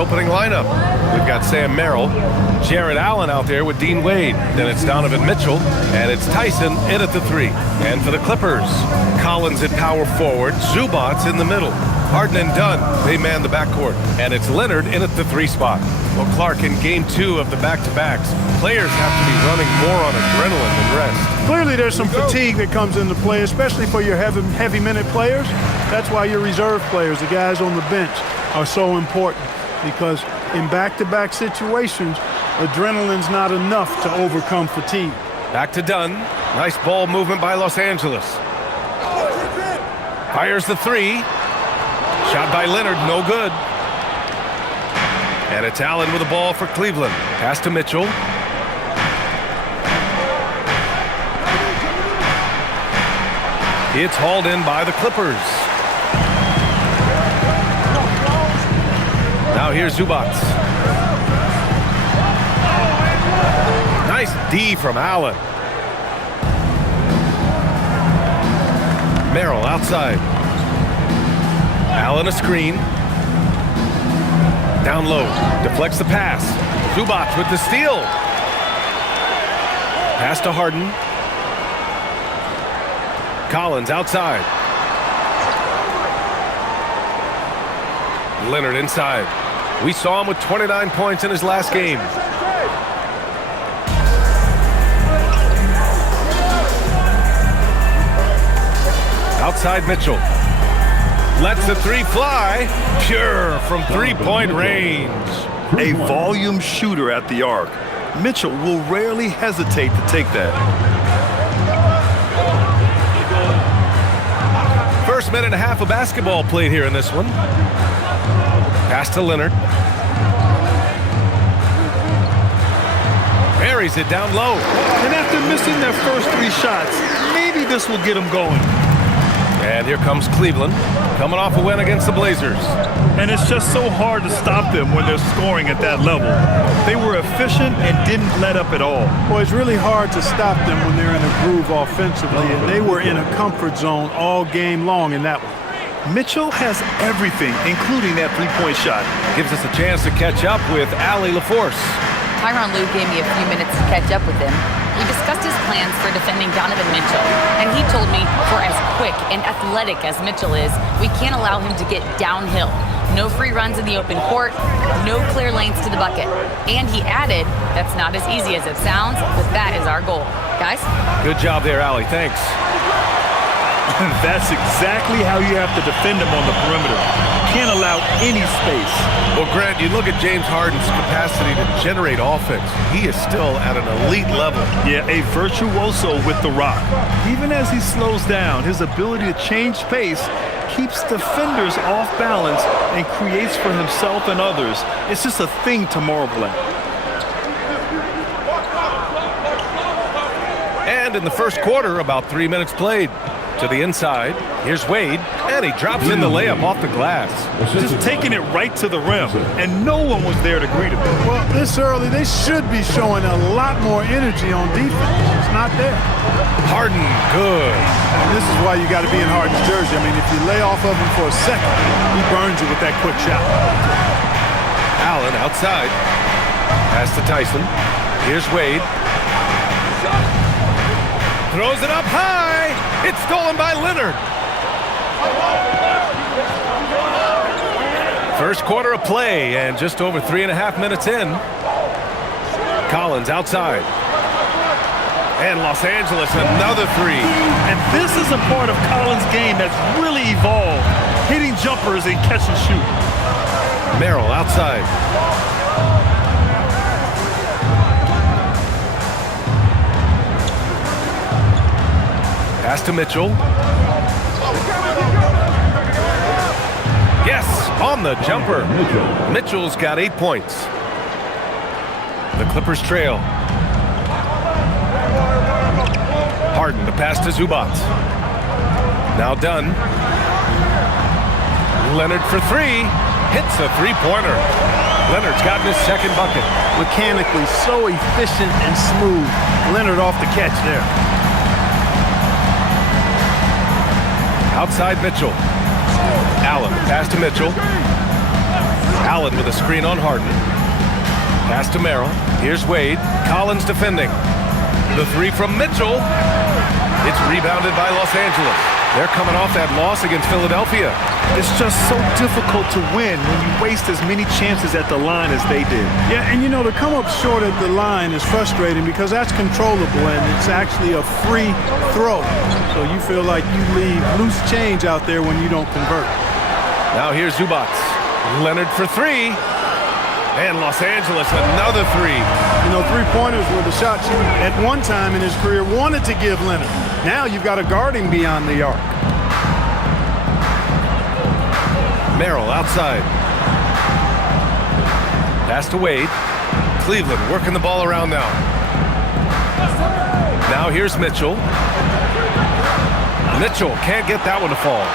opening lineup. We've got Sam Merrill, Jarrett Allen out there with Dean Wade. Then it's Donovan Mitchell, and it's Tyson in at the 3. And for the Clippers, Collins at power forward, Zubats in the middle. Harden and Dunn, they man the backcourt. And it's Leonard in at the 3 spot. Well, Clark, in game 2 of the back-to-backs, players have to be running more on adrenaline than rest. Clearly there's some fatigue that comes into play, especially for your heavy-minute players. That's why your reserve players, the guys on the bench, are so important. Because in back-to-back situations, adrenaline's not enough to overcome fatigue. Back to Dunn. Nice ball movement by Los Angeles. Fires the 3. Shot by Leonard, no good. And it's Allen with the ball for Cleveland. Pass to Mitchell. It's hauled in by the Clippers. Now here's Zubats. Nice D from Allen. Merrill outside. Allen a screen. Down low. Deflects the pass. Zubats with the steal. Pass to Harden. Collins outside. Leonard inside. We saw him with 29 points in his last game. Outside Mitchell. Lets the 3 fly. Pure from three-point range. A volume shooter at the arc. Mitchell will rarely hesitate to take that. First minute and a half of basketball played here in this one. Pass to Leonard. Buries it down low. And after missing their first 3 shots, maybe this will get them going. And here comes Cleveland, coming off a win against the Blazers. And it's just so hard to stop them when they're scoring at that level. They were efficient and didn't let up at all. Well, it's really hard to stop them when they're in a groove offensively, and they were in a comfort zone all game long in that one. Mitchell has everything, including that 3-point shot. Gives us a chance to catch up with Allie LaForce. Tyronn Lue gave me a few minutes to catch up with him. We discussed his plans for defending Donovan Mitchell, and he told me for as quick and athletic as Mitchell is, we can't allow him to get downhill. No free runs in the open court, no clear lanes to the bucket. And he added, that's not as easy as it sounds, but that is our goal. Guys? Good job there, Allie. Thanks. That's exactly how you have to defend him on the perimeter. Can't allow any space. Well, Grant, you look at James Harden's capacity to generate offense. He is still at an elite level. Yeah, a virtuoso with the rock. Even as he slows down, his ability to change pace keeps defenders off balance and creates for himself and others. It's just a thing to marvel at. And in the first quarter, about 3 minutes played. To the inside. Here's Wade, and he drops in the layup off the glass. Just taking it right to the rim, and no one was there to greet him. Well, this early, they should be showing a lot more energy on defense. It's not there. Harden, good. And this is why you got to be in Harden's jersey. I mean, if you lay off of him for a second, he burns you with that quick shot. Allen outside. Pass to Tyson. Here's Wade. Throws it up high. It's stolen by Leonard. First quarter of play, and just over 3.5 minutes in. Collins outside. And Los Angeles, another 3. And this is a part of Collins' game that's really evolved. Hitting jumpers and catch and shoot. Merrill outside. Pass to Mitchell. Yes, on the jumper. Mitchell's got 8 points. The Clippers trail. Harden to pass to Zubats. Now Dunn. Leonard for 3. Hits a 3-pointer. Leonard's gotten his second bucket. Mechanically so efficient and smooth. Leonard off the catch there. Outside Mitchell. Allen, pass to Mitchell. Allen with a screen on Harden. Pass to Merrill. Here's Wade. Collins defending. The three from Mitchell. It's rebounded by Los Angeles. They're coming off that loss against Philadelphia. It's just so difficult to win when you waste as many chances at the line as they did. Yeah, and you know, to come up short at the line is frustrating because that's controllable and it's actually a free throw. So you feel like you leave loose change out there when you don't convert. Now here's Zubac. Leonard for three. And Los Angeles, another three. You know, three-pointers were the shots he, at one time in his career, wanted to give Leonard. Now you've got to guard him beyond the arc. Merrill outside. Pass to Wade. Cleveland working the ball around now. Now here's Mitchell. Mitchell can't get that one to fall.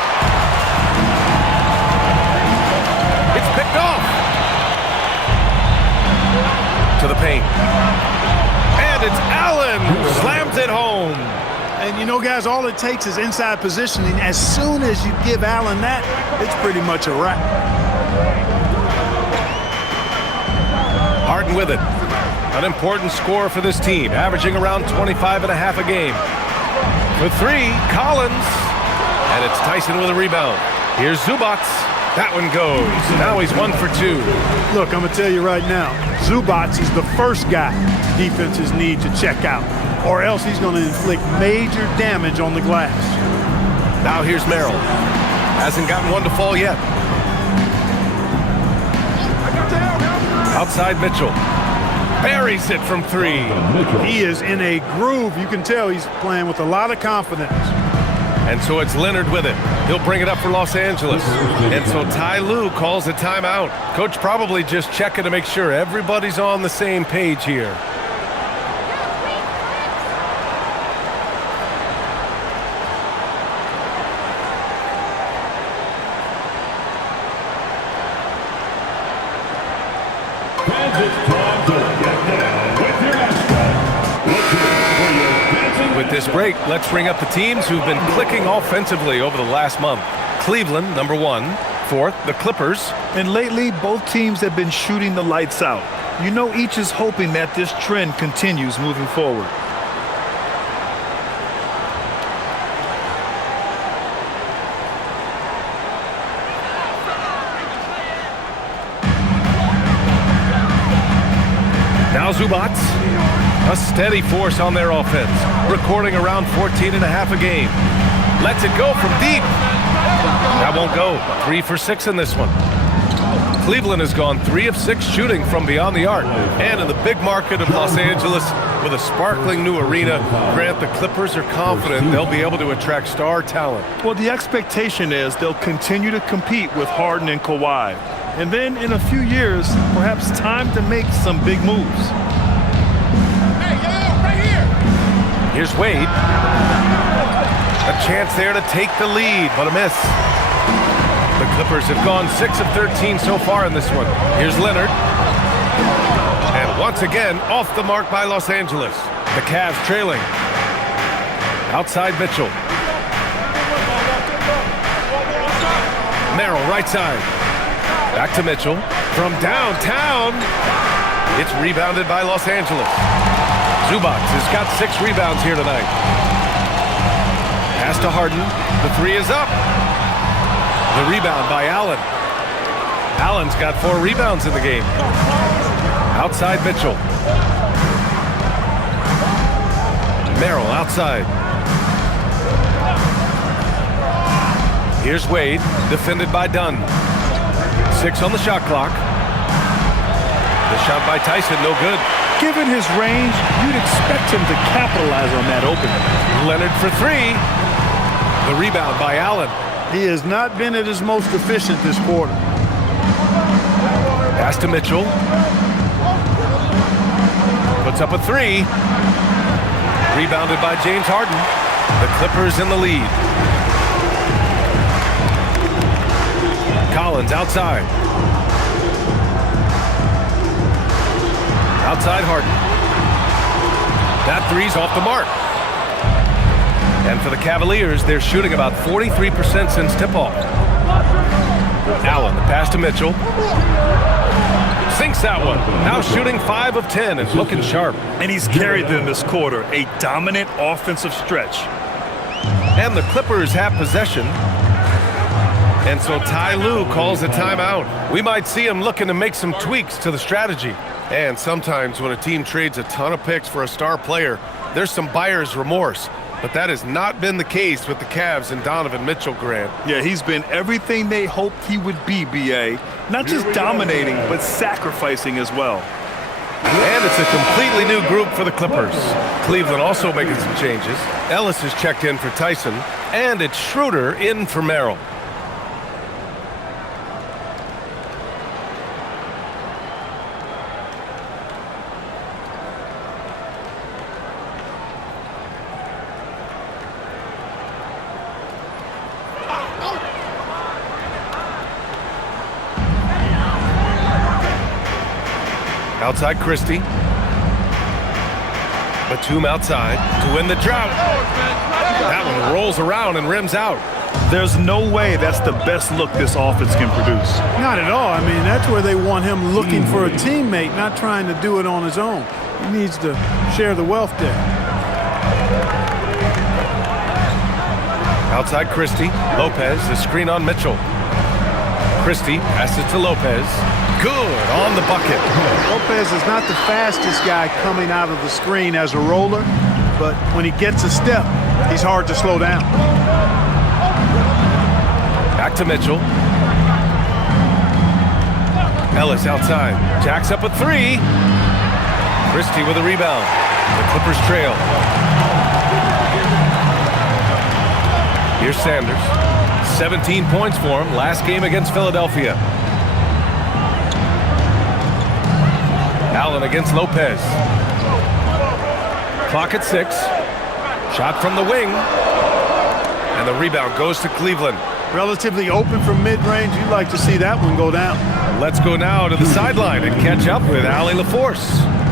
It's picked off. To the paint. And it's Allen who slams it home. And you know, guys, all it takes is inside positioning. As soon as you give Allen that, it's pretty much a wrap. Harden with it. An important score for this team, averaging around 25 and a half a game. For three, Collins. And it's Tyson with a rebound. Here's Zubac. That one goes. Now he's 1 for 2. Look, I'm going to tell you right now, Zubac is the first guy defenses need to check out, or else he's going to inflict major damage on the glass. Now here's Merrill. Hasn't gotten one to fall yet. Outside Mitchell. Buries it from three. He is in a groove. You can tell he's playing with a lot of confidence. And so it's Leonard with it. He'll bring it up for Los Angeles. And so Ty Lue calls a timeout. Coach probably just checking to make sure everybody's on the same page here. With this break, let's bring up the teams who've been clicking offensively over the last month. Cleveland, number 1. 4th, the Clippers. And lately, both teams have been shooting the lights out. You know, each is hoping that this trend continues moving forward. Now Zubac. A steady force on their offense, recording around 14 and a half a game. Lets it go from deep. That won't go. 3 for 6 in this one. Cleveland has gone 3 of 6 shooting from beyond the arc. And in the big market of Los Angeles, with a sparkling new arena, Grant, the Clippers are confident they'll be able to attract star talent. Well, the expectation is they'll continue to compete with Harden and Kawhi. And then in a few years, perhaps time to make some big moves. Here's Wade. A chance there to take the lead, but a miss. The Clippers have gone 6 of 13 so far in this one. Here's Leonard. And once again, off the mark by Los Angeles. The Cavs trailing. Outside Mitchell. Merrill, right side. Back to Mitchell. From downtown. It's rebounded by Los Angeles. Zubac has got 6 rebounds here tonight. Pass to Harden. The 3 is up. The rebound by Allen. Allen's got 4 rebounds in the game. Outside Mitchell. Merrill outside. Here's Wade, defended by Dunn. 6 on the shot clock. The shot by Tyson, no good. Given his range, you'd expect him to capitalize on that opening. Leonard for 3. The rebound by Allen. He has not been at his most efficient this quarter. Pass to Mitchell. Puts up a 3. Rebounded by James Harden. The Clippers in the lead. Collins outside. Outside Harden. That 3's off the mark. And for the Cavaliers, they're shooting about 43% since tip-off. Allen, the pass to Mitchell. Sinks that one. Now shooting 5 of 10 and looking sharp. And he's carried them this quarter. A dominant offensive stretch. And the Clippers have possession. And so Ty Lue calls a timeout. We might see him looking to make some tweaks to the strategy. And sometimes when a team trades a ton of picks for a star player, there's some buyer's remorse. But that has not been the case with the Cavs and Donovan Mitchell, Grant. Yeah, he's been everything they hoped he would be, B.A. Not just dominating, but sacrificing as well. And it's a completely new group for the Clippers. Cleveland also making some changes. Ellis is checked in for Tyson, and it's Schroeder in for Merrill. Outside Christie. Batum outside to win the drought. That one rolls around and rims out. There's no way that's the best look this offense can produce. Not at all. I mean, that's where they want him looking for a teammate, not trying to do it on his own. He needs to share the wealth there. Outside Christie. Lopez, the screen on Mitchell. Christie passes to Lopez. Good on the bucket. Lopez is not the fastest guy coming out of the screen as a roller, but when he gets a step, he's hard to slow down. Back to Mitchell. Ellis outside. Jacks up a 3. Christie with a rebound. The Clippers trail. Here's Sanders. 17 points for him last game against Philadelphia. Allen against Lopez. Clock at 6. Shot from the wing. And the rebound goes to Cleveland. Relatively open from mid-range. You'd like to see that one go down. Let's go now to the sideline and catch up with Allie LaForce.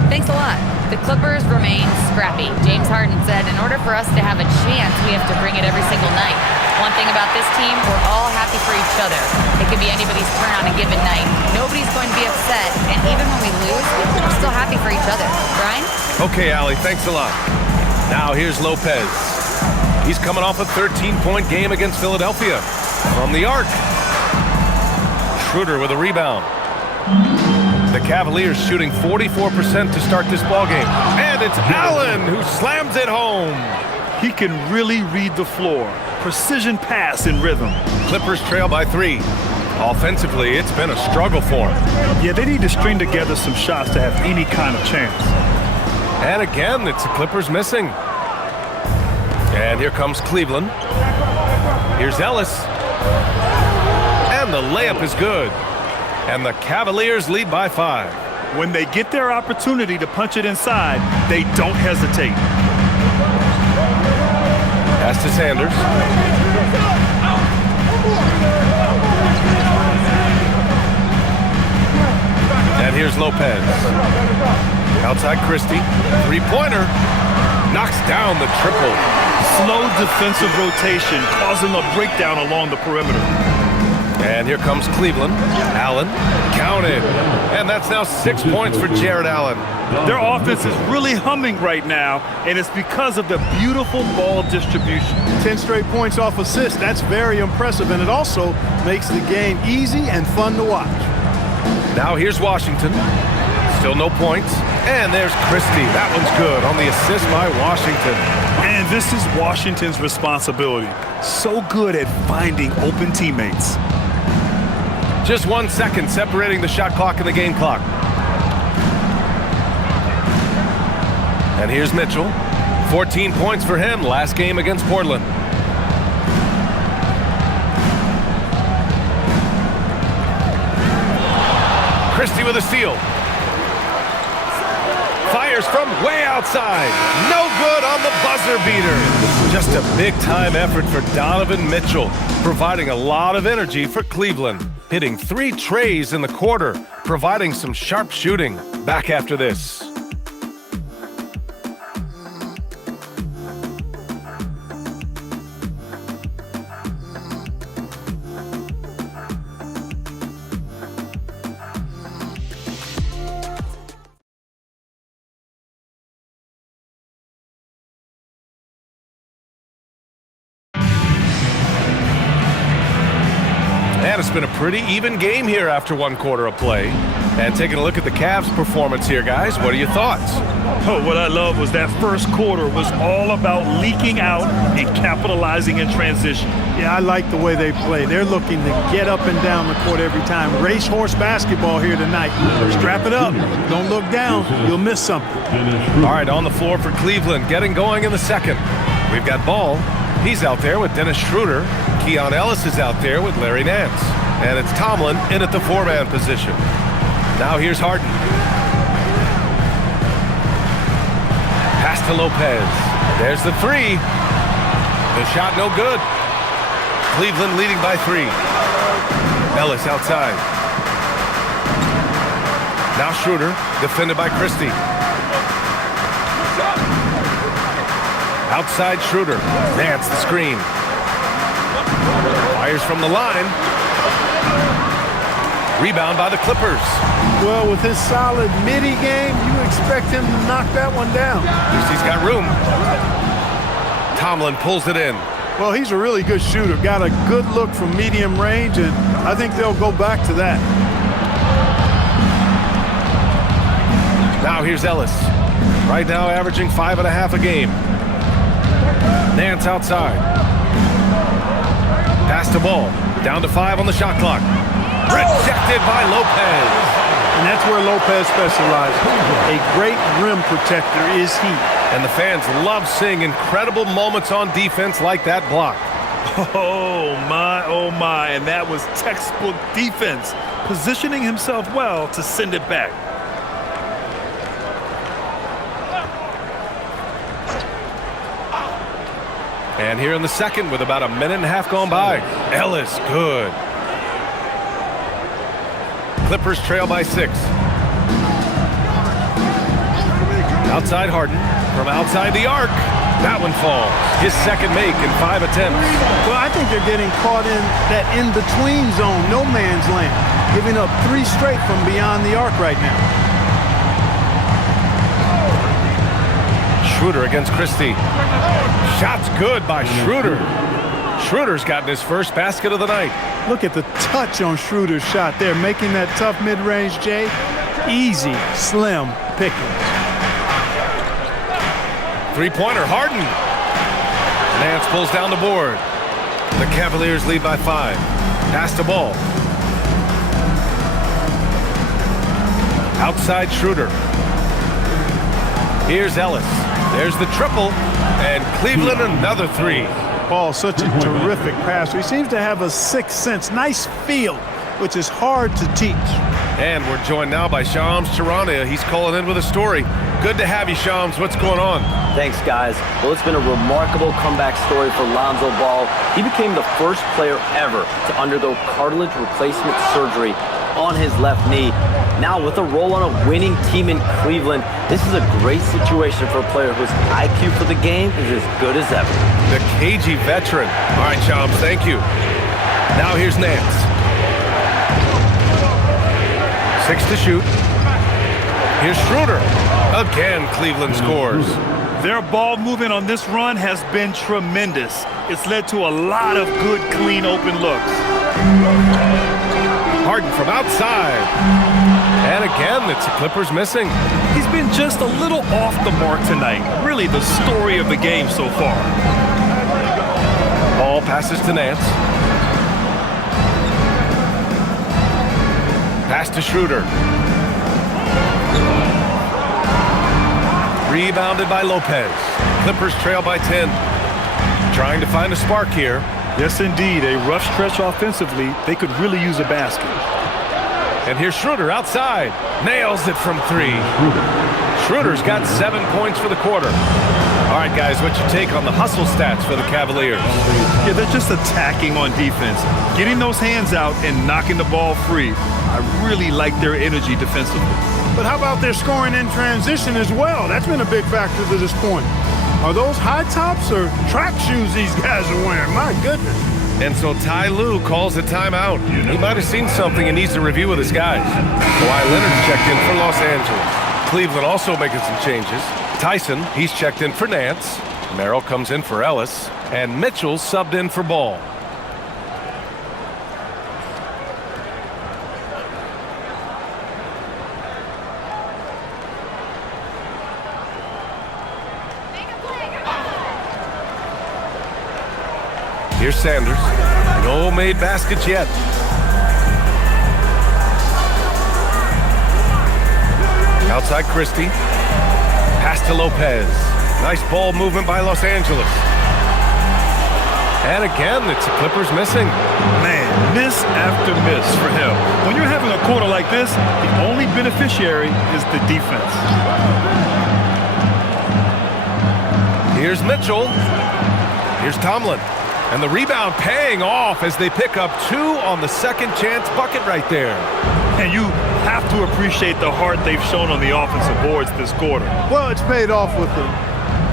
Thanks a lot. The Clippers remain scrappy. James Harden said, in order for us to have a chance, we have to bring it every single night. One thing about this team, we're all happy for each other. It could be anybody's turn on a given night. Nobody's going to be upset, and even when we lose, we're still happy for each other. Brian? Okay, Allie, thanks a lot. Now here's Lopez. He's coming off a 13-point game against Philadelphia. From the arc. Schroeder with a rebound. The Cavaliers shooting 44% to start this ballgame. And it's Allen who slams it home. He can really read the floor. Precision pass in rhythm. Clippers trail by 3. Offensively, it's been a struggle for them. Yeah, they need to string together some shots to have any kind of chance. And again, it's the Clippers missing. And here comes Cleveland. Here's Ellis. And the layup is good. And the Cavaliers lead by 5. When they get their opportunity to punch it inside, they don't hesitate. Pass to Sanders. And here's Lopez. Outside Christie. 3-pointer. Knocks down the triple. Slow defensive rotation, causing a breakdown along the perimeter. And here comes Cleveland. Allen counted. And that's now 6 points for Jared Allen. Their offense is really humming right now, and it's because of the beautiful ball distribution. 10 straight points off assists. That's very impressive, and it also makes the game easy and fun to watch. Now here's Washington. Still no points. And there's Christie. That one's good on the assist by Washington. And this is Washington's responsibility. So good at finding open teammates. Just 1 second separating the shot clock and the game clock. And here's Mitchell. 14 points for him last game against Portland. Christie with a steal. Fires from way outside. No good on the buzzer beater. Just a big-time effort for Donovan Mitchell, providing a lot of energy for Cleveland. Hitting 3 trays in the quarter, providing some sharp shooting. Back after this. And it's been a pretty even game here after one quarter of play. And taking a look at the Cavs' performance here, guys, what are your thoughts? Oh, what I love was that first quarter was all about leaking out and capitalizing in transition. Yeah, I like the way they play. They're looking to get up and down the court every time. Racehorse basketball here tonight. Strap it up. Don't look down. You'll miss something. All right, on the floor for Cleveland, getting going in the second. We've got Ball. He's out there with Dennis Schroeder. Keon Ellis is out there with Larry Nance. And it's Tomlin in at the four-man position. Now here's Harden. Pass to Lopez. There's the three. The shot no good. Cleveland leading by 3. Ellis outside. Now Schroeder, defended by Christie. Outside Schroeder. Nance the screen. Fires from the line. Rebound by the Clippers. Well, with his solid midi game, you expect him to knock that one down. At least he's got room. Tomlin pulls it in. Well, he's a really good shooter. Got a good look from medium range, and I think they'll go back to that. Now here's Ellis. Right now averaging 5.5 a game. Nance outside. Pass to Ball. Down to 5 on the shot clock. Rejected by Lopez. And that's where Lopez specializes. A great rim protector is he. And the fans love seeing incredible moments on defense like that block. Oh, my. And that was textbook defense. Positioning himself well to send it back. And here in the second with about 1.5 minutes gone by. Ellis, good. Clippers trail by 6. Outside Harden. From outside the arc. That one falls. His second make in 5 attempts. Well, I think they're getting caught in that in-between zone, no man's land. Giving up 3 straight from beyond the arc right now. Schroeder against Christie. Shot's good by Schroeder. Schroeder's gotten his first basket of the night. Look at the touch on Schroeder's shot there, making that tough mid-range, Jay. Easy, slim pickings. Three-pointer, Harden. Nance pulls down the board. The Cavaliers lead by 5. Pass to Ball. Outside Schroeder. Here's Ellis. There's the triple. And Cleveland another 3. Ball, such a terrific passer. He seems to have a sixth sense. Nice feel, which is hard to teach. And we're joined now by Shams Charania. He's calling in with a story. Good to have you, Shams. What's going on? Thanks, guys. Well, it's been a remarkable comeback story for Lonzo Ball. He became the first player ever to undergo cartilage replacement surgery on his left knee. Now, with a role on a winning team in Cleveland, this is a great situation for a player whose IQ for the game is as good as ever. The cagey veteran. All right, Shams, thank you. Now here's Nance. 6 to shoot. Here's Schroeder. Again, Cleveland scores. Their ball movement on this run has been tremendous. It's led to a lot of good, clean, open looks. Harden from outside. And again, it's the Clippers missing. He's been just a little off the mark tonight. Really the story of the game so far. Ball passes to Nance. Pass to Schroeder. Rebounded by Lopez. Clippers trail by 10. Trying to find a spark here. Yes, indeed. A rough stretch offensively. They could really use a basket. And here's Schroeder outside. Nails it from 3. Schroeder's got 7 points for the quarter. All right, guys, what's your take on the hustle stats for the Cavaliers? Yeah, they're just attacking on defense. Getting those hands out and knocking the ball free. I really like their energy defensively. But how about their scoring in transition as well? That's been a big factor to this point. Are those high tops or track shoes these guys are wearing? My goodness. And so Ty Lue calls a timeout. He might have seen something and needs to review with his guys. Kawhi Leonard checked in for Los Angeles. Cleveland also making some changes. Tyson, he's checked in for Nance. Merrill comes in for Ellis. And Mitchell subbed in for Ball. Here's Sanders. No made baskets yet. Outside Christie. Pass to Lopez. Nice ball movement by Los Angeles. And again, it's the Clippers missing. Man, miss after miss for him. When you're having a quarter like this, the only beneficiary is the defense. Here's Mitchell. Here's Tomlin. And the rebound paying off as they pick up 2 on the second chance bucket right there. And you have to appreciate the heart they've shown on the offensive boards this quarter. Well, it's paid off with a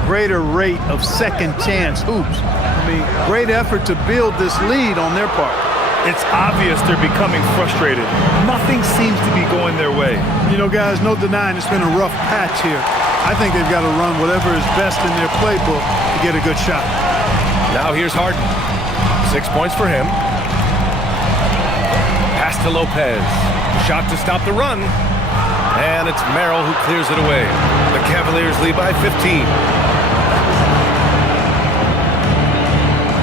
greater rate of second chance hoops. I mean, great effort to build this lead on their part. It's obvious they're becoming frustrated. Nothing seems to be going their way. You know, guys, no denying it's been a rough patch here. I think they've got to run whatever is best in their playbook to get a good shot. Now here's Harden. 6 points for him. Pass to Lopez. Shot to stop the run. And it's Merrill who clears it away. The Cavaliers lead by 15.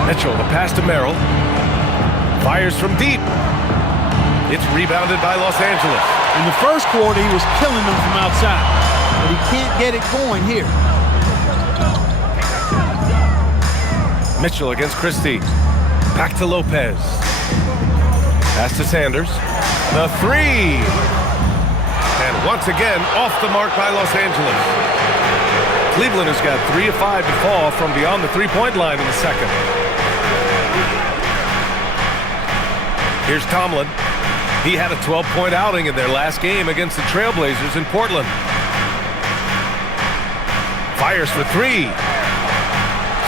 Mitchell, the pass to Merrill. Fires from deep. It's rebounded by Los Angeles. In the first quarter, he was killing them from outside. But he can't get it going here. Mitchell against Christie. Back to Lopez. Pass to Sanders. The 3. And once again, off the mark by Los Angeles. Cleveland has got 3 of 5 to fall from beyond the three-point line in the second. Here's Tomlin. He had a 12-point outing in their last game against the Trailblazers in Portland. Fires for 3.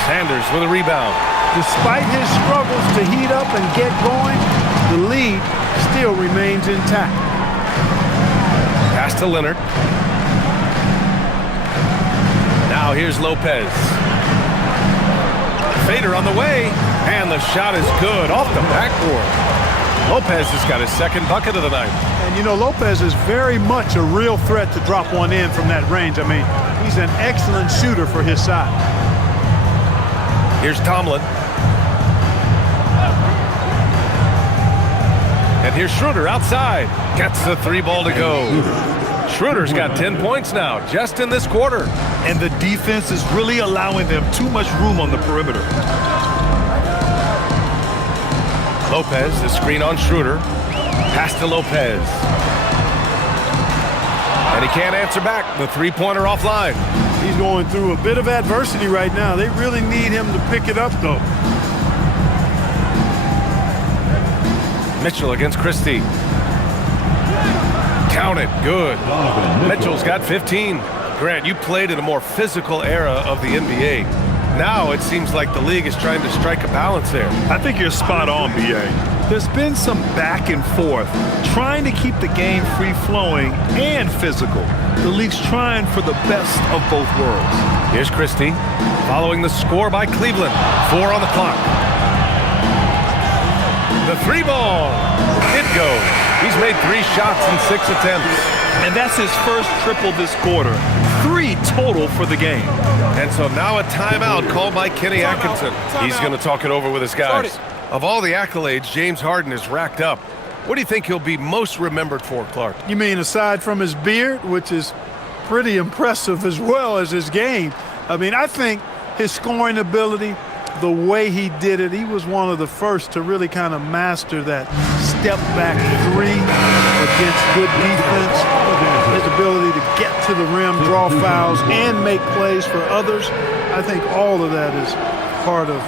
Sanders with a rebound. Despite his struggles to heat up and get going, the lead still remains intact. Pass to Leonard. Now here's Lopez. Fader on the way, and the shot is good off the backboard. Lopez has got his second bucket of the night. And you know, Lopez is very much a real threat to drop one in from that range. I mean, he's an excellent shooter for his side. Here's Tomlin. And here's Schroeder outside. Gets the 3 ball to go. Schroeder's got 10 points now, just in this quarter. And the defense is really allowing them too much room on the perimeter. Lopez, the screen on Schroeder. Pass to Lopez. And he can't answer back. The 3-pointer offline. He's going through a bit of adversity right now. They really need him to pick it up, though. Mitchell against Christie. Count it. Good. Mitchell's got 15. Grant, you played in a more physical era of the NBA. Now it seems like the league is trying to strike a balance there. I think you're spot on, B.A. There's been some back and forth, trying to keep the game free-flowing and physical. The league's trying for the best of both worlds. Here's Christie, following the score by Cleveland. 4 on the clock. The 3 ball. It goes. He's made 3 shots in 6 attempts. And that's his first triple this quarter. 3 total for the game. And so now a timeout called by Kenny Atkinson. He's going to talk it over with his guys. Of all the accolades James Harden has racked up, what do you think he'll be most remembered for, Clark? You mean aside from his beard, which is pretty impressive as well as his game? I mean, I think his scoring ability, the way he did it, he was one of the first to really kind of master that step-back 3 against good defense. His ability to get to the rim, draw fouls, and make plays for others. I think all of that is part of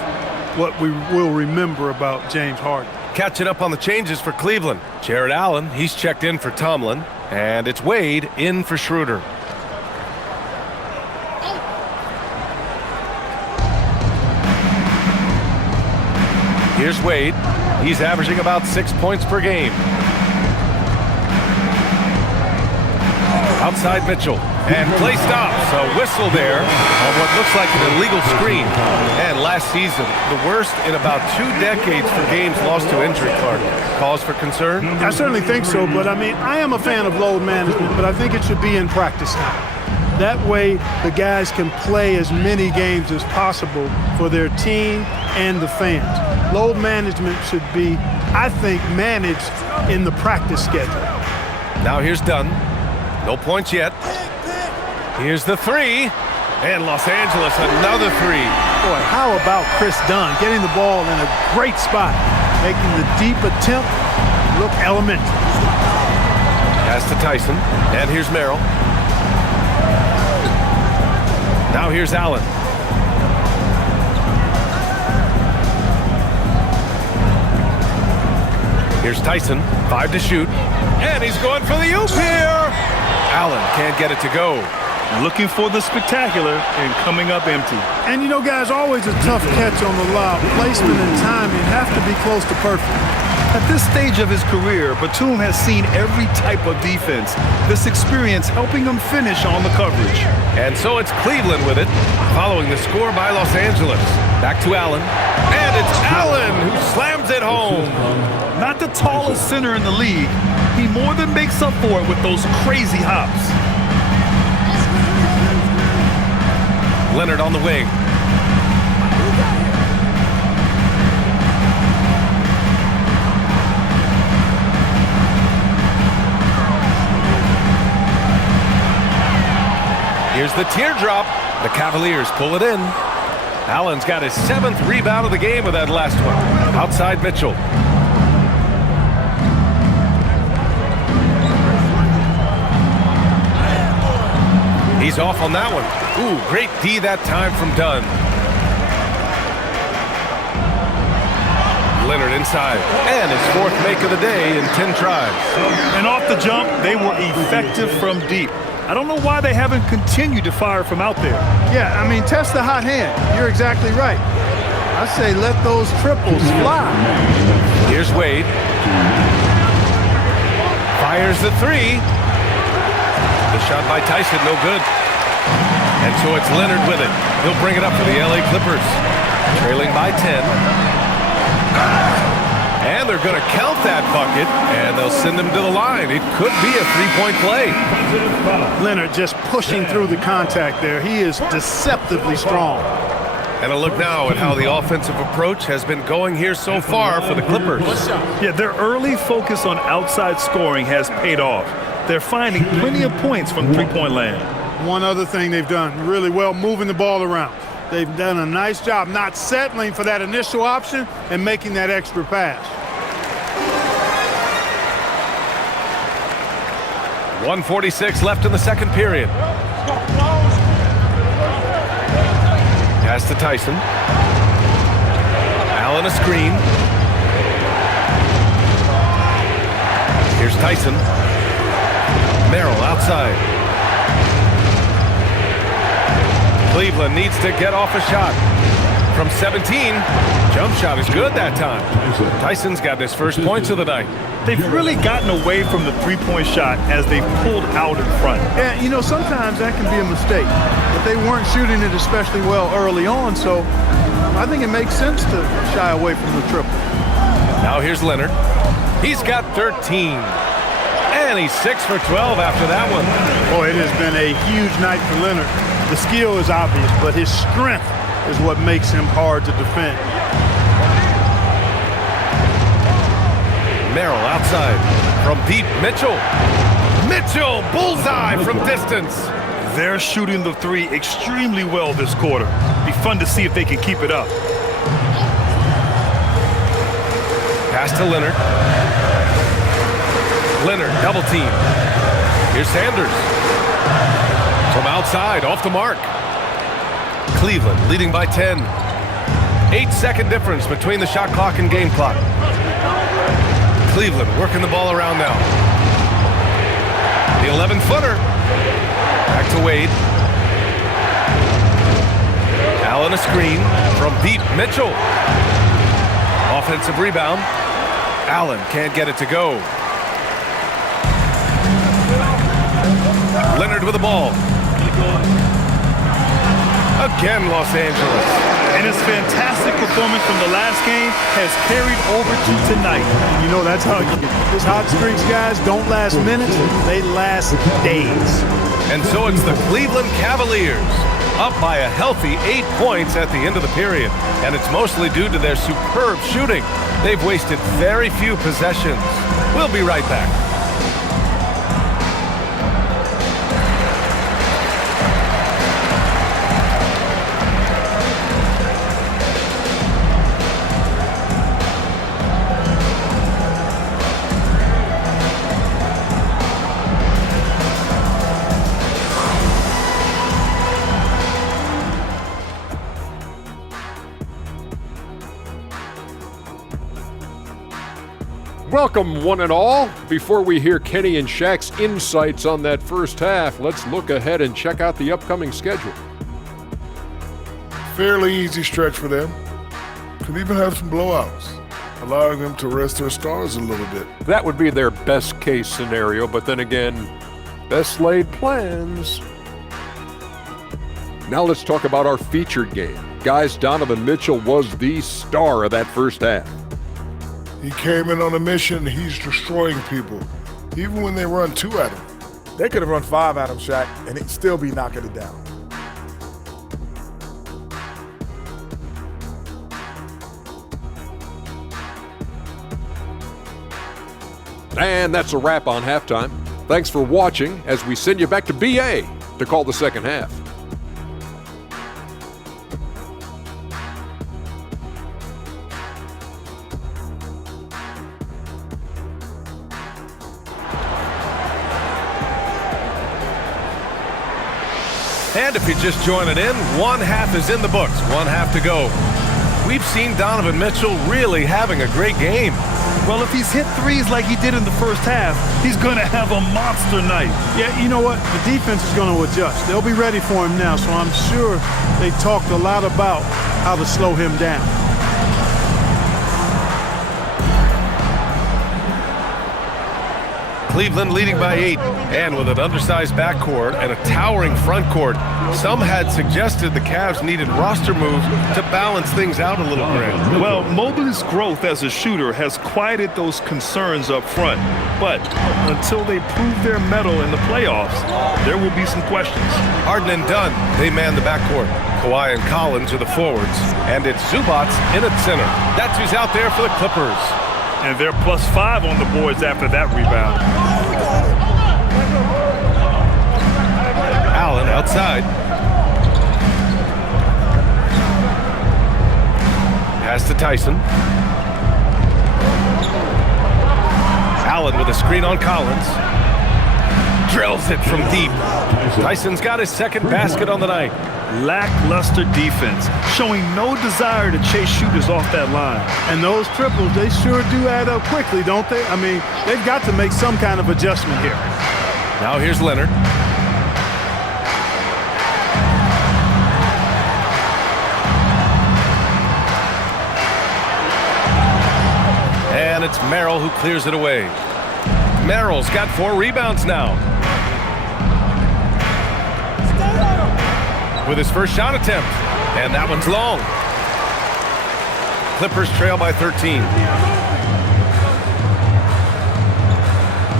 what we will remember about James Harden. Catching up on the changes for Cleveland. Jared Allen, he's checked in for Tomlin. And it's Wade in for Schroeder. Here's Wade. He's averaging about 6 points per game. Outside Mitchell. And play stops. A whistle there on what looks like an illegal screen. And last season, the worst in about 2 decades for games lost to injury, Clark. Cause for concern? I certainly think so, but I mean, I am a fan of load management, but I think it should be in practice now. That way, the guys can play as many games as possible for their team and the fans. Load management should be, I think, managed in the practice schedule. Now here's Dunn. No points yet. Here's the three. And Los Angeles, another three. Boy, how about Chris Dunn getting the ball in a great spot, making the deep attempt look elementary. Pass to Tyson. And here's Merrill. Now here's Allen. Here's Tyson, 5 to shoot. And he's going for the oop here. Allen can't get it to go. Looking for the spectacular and coming up empty. And you know, guys, always a tough catch on the lob. Placement and timing have to be close to perfect. At this stage of his career, Batum has seen every type of defense. This experience helping him finish on the coverage. And so it's Cleveland with it, following the score by Los Angeles. Back to Allen. And it's Allen who slams it home. Not the tallest center in the league, he more than makes up for it with those crazy hops. Leonard on the wing. Here's the teardrop. The Cavaliers pull it in. Allen's got his 7th rebound of the game with that last one. Outside Mitchell. He's off on that one. Ooh, great D that time from Dunn. Leonard inside. And his 4th make of the day in 10 tries. And off the jump, they were effective from deep. I don't know why they haven't continued to fire from out there. Yeah, I mean, test the hot hand. You're exactly right. I say let those triples fly. Here's Wade. Fires the three. The shot by Tyson, no good. And so it's Leonard with it. He'll bring it up for the LA Clippers. Trailing by 10. And they're going to count that bucket, and they'll send him to the line. It could be a three-point play. Leonard just pushing through the contact there. He is deceptively strong. And a look now at how the offensive approach has been going here so far for the Clippers. Yeah, their early focus on outside scoring has paid off. They're finding plenty of points from three-point land. One other thing they've done really well, moving the ball around. They've done a nice job not settling for that initial option and making that extra pass. 1:46 left in the second period. Pass to Tyson. Allen a screen. Here's Tyson. Merrill outside. Cleveland needs to get off a shot. From 17, jump shot is good that time. Tyson's got his first points of the night. They've really gotten away from the three-point shot as they've pulled out in front. Yeah, you know, sometimes that can be a mistake. But they weren't shooting it especially well early on, so I think it makes sense to shy away from the triple. Now here's Leonard. He's got 13. And he's 6 for 12 after that one. Boy, it has been a huge night for Leonard. The skill is obvious, but his strength is what makes him hard to defend. Merrill outside. From deep, Mitchell. Mitchell, bullseye from distance. They're shooting the three extremely well this quarter. Be fun to see if they can keep it up. Pass to Leonard. Leonard, double team. Here's Sanders. From outside, off the mark. Cleveland leading by 10. 8-second difference between the shot clock and game clock. Cleveland working the ball around now. The 11-footer. Back to Wade. Allen a screen from deep. Mitchell. Offensive rebound. Allen can't get it to go. Leonard with the ball. Again, Los Angeles. And his fantastic performance from the last game has carried over to tonight. You know, that's how you get. These hot streaks, guys, don't last minutes. They last days. And so it's the Cleveland Cavaliers, up by a healthy 8 points at the end of the period. And it's mostly due to their superb shooting. They've wasted very few possessions. We'll be right back. Welcome, one and all. Before we hear Kenny and Shaq's insights on that first half, let's look ahead and check out the upcoming schedule. Fairly easy stretch for them. Could even have some blowouts, allowing them to rest their stars a little bit. That would be their best case scenario, but then again, best laid plans. Now let's talk about our featured game. Guys, Donovan Mitchell was the star of that first half. He came in on a mission. He's destroying people, even when they run 2 at him. They could have run 5 at him, Shaq, and he'd still be knocking it down. And that's a wrap on halftime. Thanks for watching as we send you back to BA to call the second half. And if you're just joining in, one half is in the books, one half to go. We've seen Donovan Mitchell really having a great game. Well, if he's hit threes like he did in the first half, he's going to have a monster night. Yeah, you know what? The defense is going to adjust. They'll be ready for him now, so I'm sure they talked a lot about how to slow him down. Cleveland leading by 8, and with an undersized backcourt and a towering front court, some had suggested the Cavs needed roster moves to balance things out a little bit. Well, Mobley's growth as a shooter has quieted those concerns up front. But until they prove their mettle in the playoffs, there will be some questions. Harden and Dunn, they man the backcourt. Kawhi and Collins are the forwards, and it's Zubac in at center. That's who's out there for the Clippers. And they're +5 on the boards after that rebound. Allen outside. Pass to Tyson. Allen with a screen on Collins. Drills it from deep. Tyson's got his second basket on the night. Lackluster defense, showing no desire to chase shooters off that line. And those triples, they sure do add up quickly, don't they? I mean, they've got to make some kind of adjustment here. Now here's Leonard. And it's Merrill who clears it away. Merrill's got 4 rebounds now. With his first shot attempt, and that one's long. Clippers trail by 13.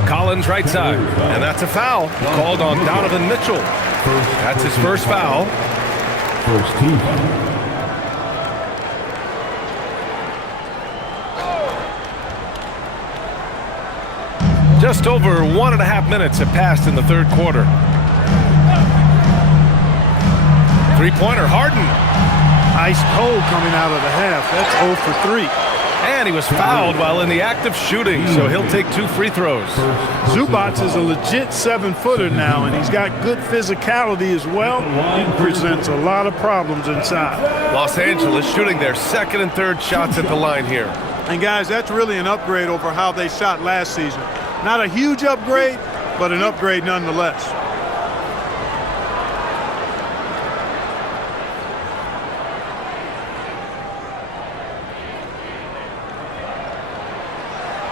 Collins right side, and that's a foul called on Donovan Mitchell. That's his first foul. First team. Just over 1.5 minutes have passed in the third quarter. Three-pointer, Harden. Ice cold coming out of the half. That's 0 for 3. And he was fouled while in the act of shooting, so he'll take 2 free throws. Zubac is a legit 7-footer now, and he's got good physicality as well. He presents a lot of problems inside. Los Angeles shooting their second and third shots at the line here. And guys, that's really an upgrade over how they shot last season. Not a huge upgrade, but an upgrade nonetheless.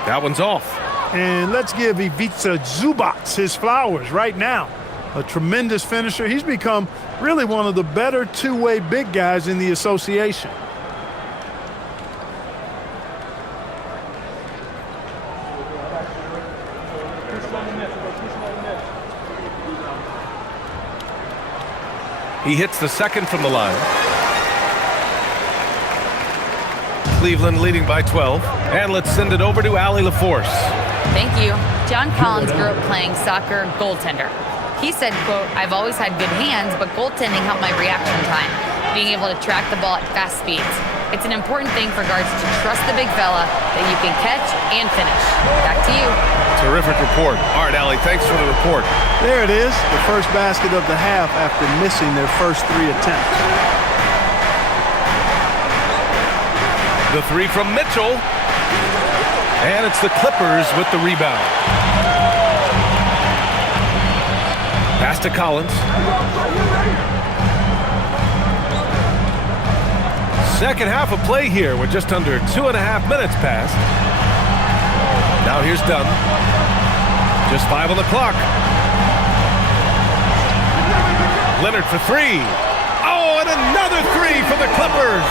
That one's off. And let's give Ivica Zubac his flowers right now. A tremendous finisher. He's become really one of the better two-way big guys in the association. He hits the second from the line. Cleveland leading by 12. And let's send it over to Allie LaForce. Thank you. John Collins grew up playing soccer goaltender. He said, quote, "I've always had good hands, but goaltending helped my reaction time, being able to track the ball at fast speeds. It's an important thing for guards to trust the big fella that you can catch and finish." Back to you. Terrific report. All right, Allie, thanks for the report. There it is, the first basket of the half after missing their first 3 attempts. The three from Mitchell. And it's the Clippers with the rebound. Pass to Collins. Second half of play here with just under 2.5 minutes passed. Now here's Dunn. Just 5 on the clock. Leonard for 3. Oh, and another 3 for the Clippers.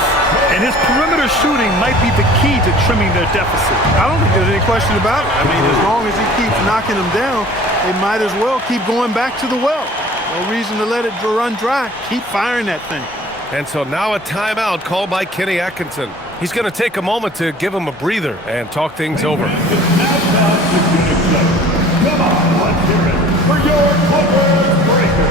And his perimeter shooting might be the key to trimming their deficit. I don't think there's any question about it. I mean, as long as he keeps knocking them down, they might as well keep going back to the well. No reason to let it run dry. Keep firing that thing. And so now a timeout called by Kenny Atkinson. He's going to take a moment to give him a breather and talk things over. Come on, let's hear it for your Clippers breaker.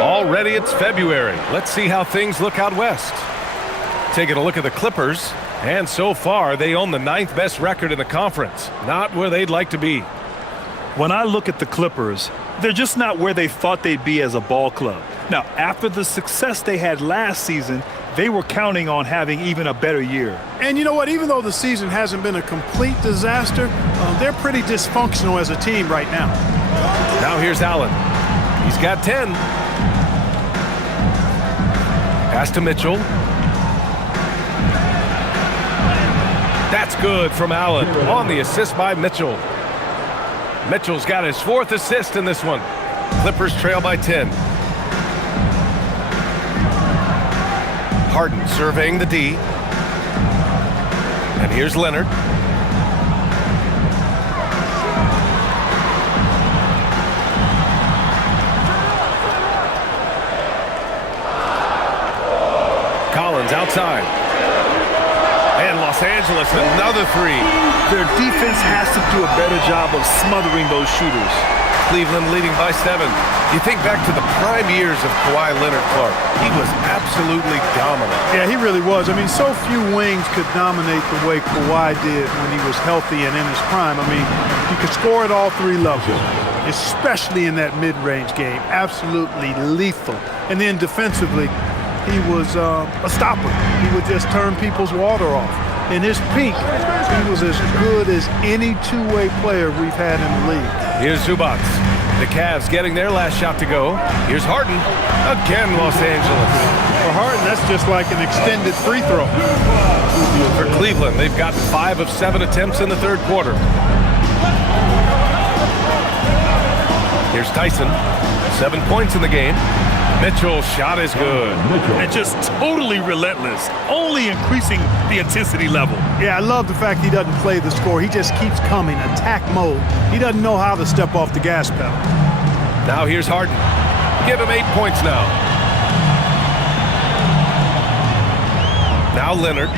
Already it's February. Let's see how things look out west. Taking a look at the Clippers, and so far they own the 9th best record in the conference. Not where they'd like to be. When I look at the Clippers, they're just not where they thought they'd be as a ball club. Now, after the success they had last season, they were counting on having even a better year. And you know what? Even though the season hasn't been a complete disaster, they're pretty dysfunctional as a team right now. Now here's Allen. He's got 10. Pass to Mitchell. That's good from Allen on the assist by Mitchell. Mitchell's got his 4th assist in this one. Clippers trail by 10. Harden surveying the D. And here's Leonard. Collins outside. And Los Angeles, another 3. Their defense has to do a better job of smothering those shooters. Cleveland leading by 7. You think back to the prime years of Kawhi Leonard Clark. He was absolutely dominant. Yeah, he really was. I mean, so few wings could dominate the way Kawhi did when he was healthy and in his prime. I mean, he could score at all 3 levels, especially in that mid-range game. Absolutely lethal. And then defensively, he was a stopper. He would just turn people's water off. In his peak, he was as good as any two-way player we've had in the league. Here's Zubac. The Cavs getting their last shot to go. Here's Harden. Again, Los Angeles. For Harden, that's just like an extended free throw. For Cleveland, they've got 5 of 7 attempts in the 3rd quarter. Here's Tyson. 7 points in the game. Mitchell's shot is good. And just totally relentless, only increasing the intensity level. Yeah, I love the fact he doesn't play the score. He just keeps coming, attack mode. He doesn't know how to step off the gas pedal. Now here's Harden. Give him 8 points now. Now Leonard.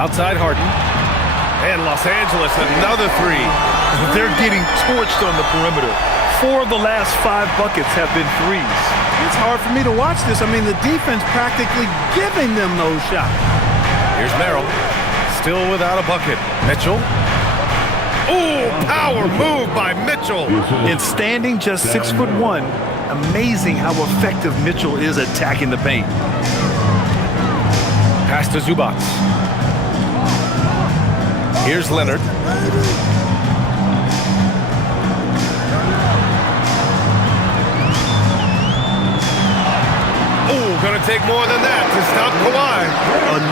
Outside Harden. And Los Angeles, another three. They're getting torched on the perimeter. 4 of the last 5 buckets have been threes. It's hard for me to watch this. I mean, the defense practically giving them those shots. Here's Merrill. Still without a bucket. Mitchell. Ooh, power move by Mitchell. And standing just 6'1", amazing how effective Mitchell is attacking the paint. Pass to Zubac. Here's Leonard. Ooh, gonna take more than that to stop Kawhi.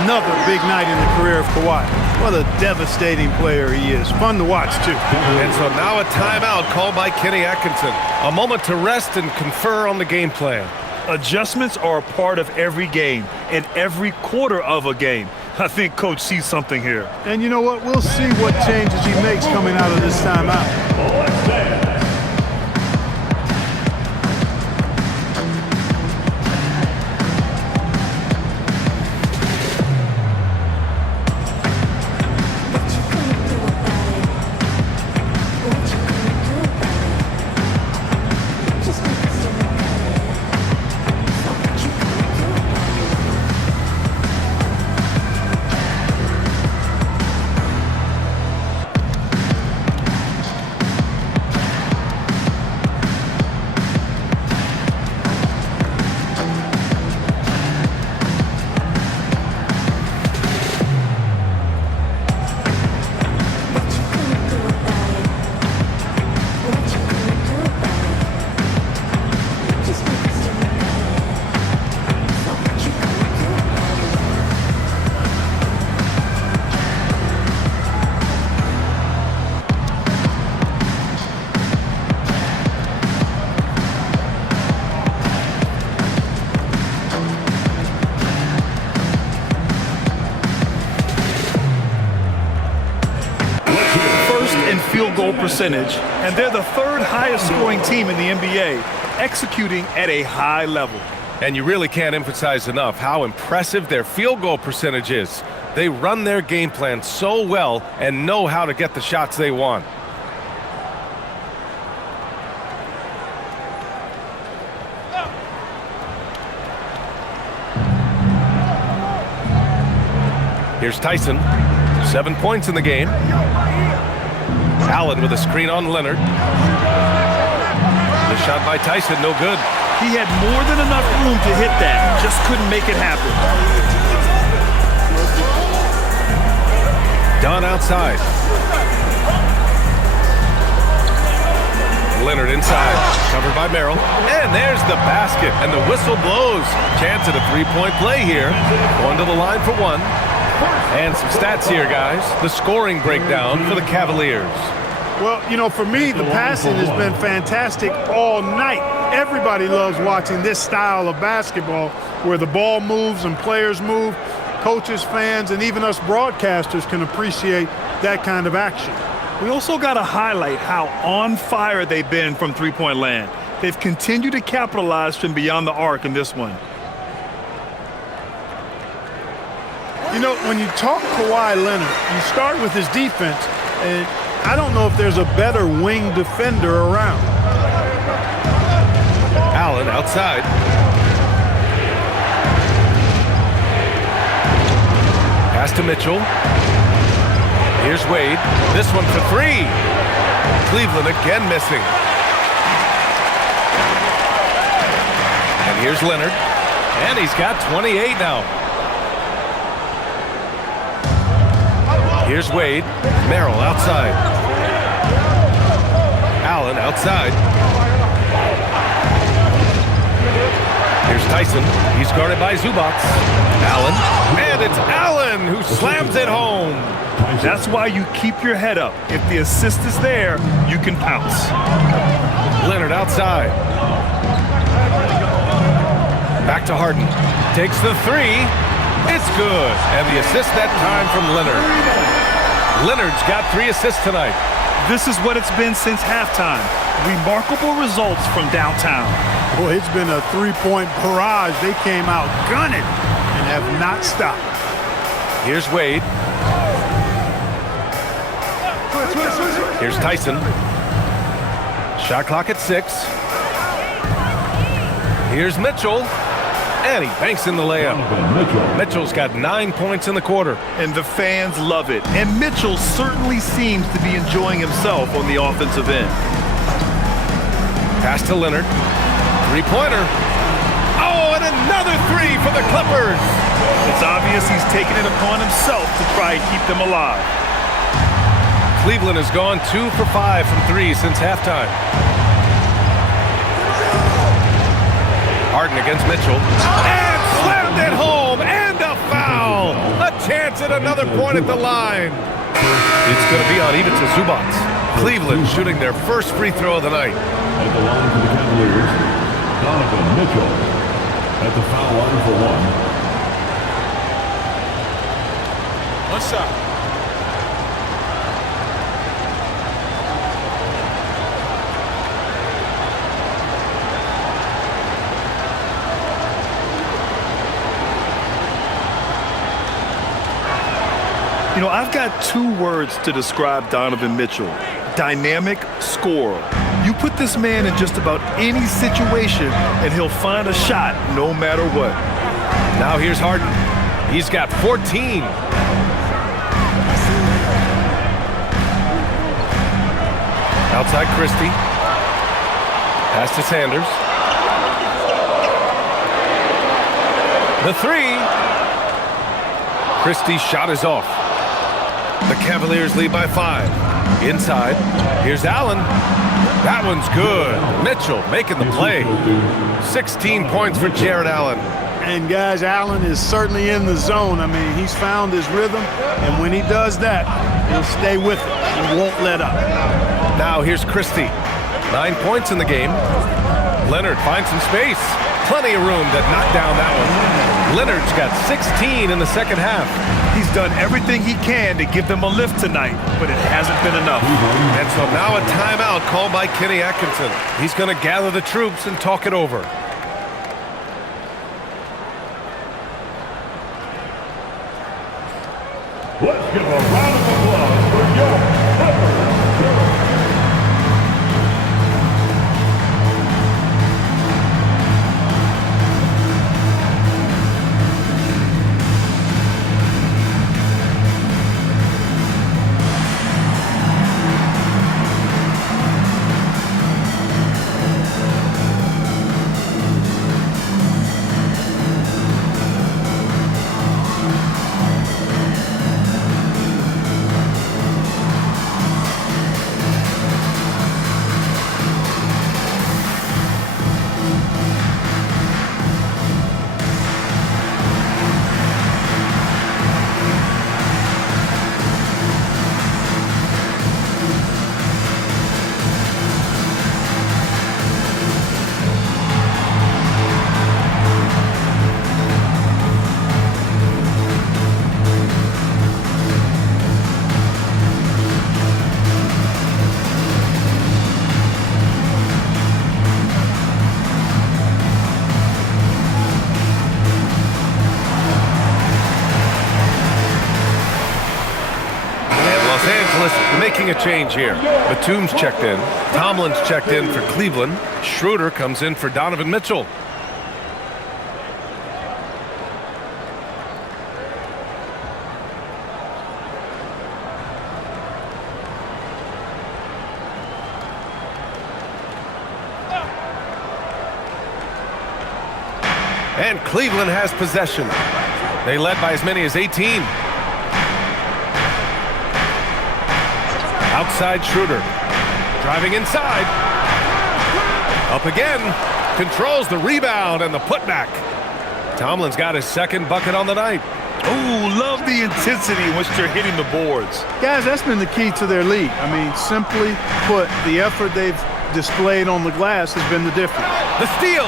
Another big night in the career of Kawhi. What a devastating player he is. Fun to watch, too. And so now a timeout called by Kenny Atkinson. A moment to rest and confer on the game plan. Adjustments are a part of every game and every quarter of a game. I think Coach sees something here. And you know what? We'll see what changes he makes coming out of this timeout. Field goal percentage, and they're the 3rd highest scoring team in the NBA, executing at a high level. And you really can't emphasize enough how impressive their field goal percentage is. They run their game plan so well and know how to get the shots they want. Here's Tyson. 7 points in the game. Allen with a screen on Leonard. The shot by Tyson, no good. He had more than enough room to hit that, just couldn't make it happen. Dunn outside. Leonard inside, covered by Merrill. And there's the basket, and the whistle blows. Chance at a three-point play here. Going to the line for one. And some stats here, guys. The scoring breakdown for the Cavaliers. Well, you know, for me, the passing has been fantastic all night. Everybody loves watching this style of basketball where the ball moves and players move. Coaches, fans, and even us broadcasters can appreciate that kind of action. We also got to highlight how on fire they've been from three-point land. They've continued to capitalize from beyond the arc in this one. You know, when you talk Kawhi Leonard, you start with his defense, and I don't know if there's a better wing defender around. Allen outside. Pass to Mitchell. Here's Wade. This one for three. Cleveland again missing. And here's Leonard. And he's got 28 now. Here's Wade. Merrill outside. Allen outside. Here's Tyson. He's guarded by Zubac. Allen. And it's Allen who slams it home. That's why you keep your head up. If the assist is there, you can pounce. Leonard outside. Back to Harden. Takes the three. It's good. And the assist that time from Leonard. Leonard's got 3 assists tonight. This is what it's been since halftime. Remarkable results from downtown. Boy, it's been a three-point barrage. They came out gunning and have not stopped. Here's Wade. Here's Tyson. Shot clock at 6. Here's Mitchell. And he banks in the layup. Mitchell's got 9 points in the quarter. And the fans love it. And Mitchell certainly seems to be enjoying himself on the offensive end. Pass to Leonard. Three-pointer. Oh, and another three for the Clippers. It's obvious he's taking it upon himself to try and keep them alive. Cleveland has gone 2 for 5 from 3 since halftime. Harden against Mitchell. And slammed it home. And a foul. A chance at another point at the line. It's going to be on Ivica Zubac. Cleveland shooting their first free throw of the night. At the line for the Cavaliers, Donovan Mitchell. At the foul line for 1. One shot. You know, I've got 2 words to describe Donovan Mitchell. Dynamic scorer. You put this man in just about any situation, and he'll find a shot no matter what. Now here's Harden. He's got 14. Outside Christie. Pass to Sanders. The three. Christie's shot is off. The Cavaliers lead by 5. Inside. Here's Allen. That one's good. Mitchell making the play. 16 points for Jared Allen. And guys, Allen is certainly in the zone. I mean, he's found his rhythm, and when he does that, he'll stay with it. He won't let up. Now here's Christie. 9 points in the game. Leonard finds some space. Plenty of room to knock down that one. Leonard's got 16 in the second half. He's done everything he can to give them a lift tonight, but it hasn't been enough. And so now a timeout called by Kenny Atkinson. He's going to gather the troops and talk it over. Let's give a round of applause for your Clippers. Making a change here. Batum's checked in. Tomlin's checked in for Cleveland. Schroeder comes in for Donovan Mitchell. And Cleveland has possession. They led by as many as 18. Outside Schroeder. Driving inside. Up again. Controls the rebound and the putback. Tomlin's got his second bucket on the night. Oh, love the intensity in which they're hitting the boards. Guys, that's been the key to their lead. I mean, simply put, the effort they've displayed on the glass has been the difference. The steal.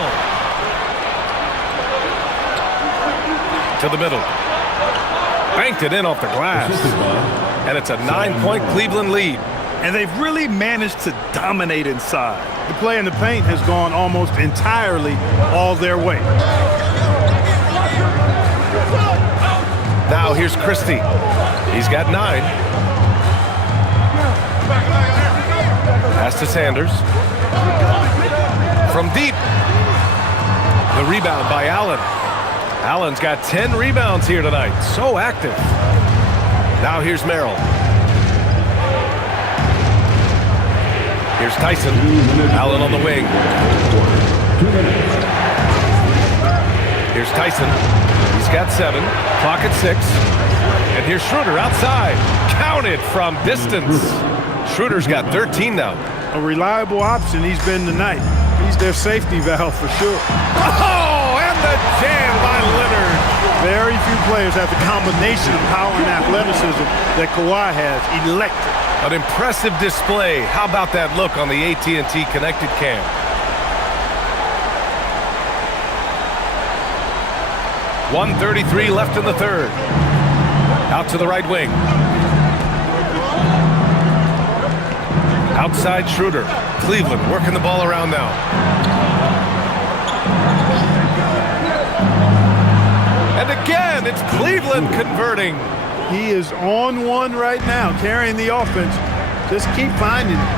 To the middle. Banked it in off the glass. And it's a 9-point Cleveland lead. And they've really managed to dominate inside. The play in the paint has gone almost entirely all their way. Now Now here's Christie. He's got 9. Pass to Sanders. From deep. The rebound by Allen. Allen's got 10 rebounds here tonight. So active. Now here's Merrill. Here's Tyson. Allen on the wing. Here's Tyson. He's got 7. Clock at 6. And here's Schroeder outside. Counted from distance. Schroeder's got 13 now. A reliable option he's been tonight. He's their safety valve for sure. Oh, and the jam by Leonard. Very few players have the combination of power and athleticism that Kawhi has. Electric. An impressive display. How about that look on the AT&T connected cam? .133 left in the third. Out to the right wing. Outside Schroeder. Cleveland working the ball around now. And again, it's Cleveland converting. He is on one right now, carrying the offense. Just keep finding it.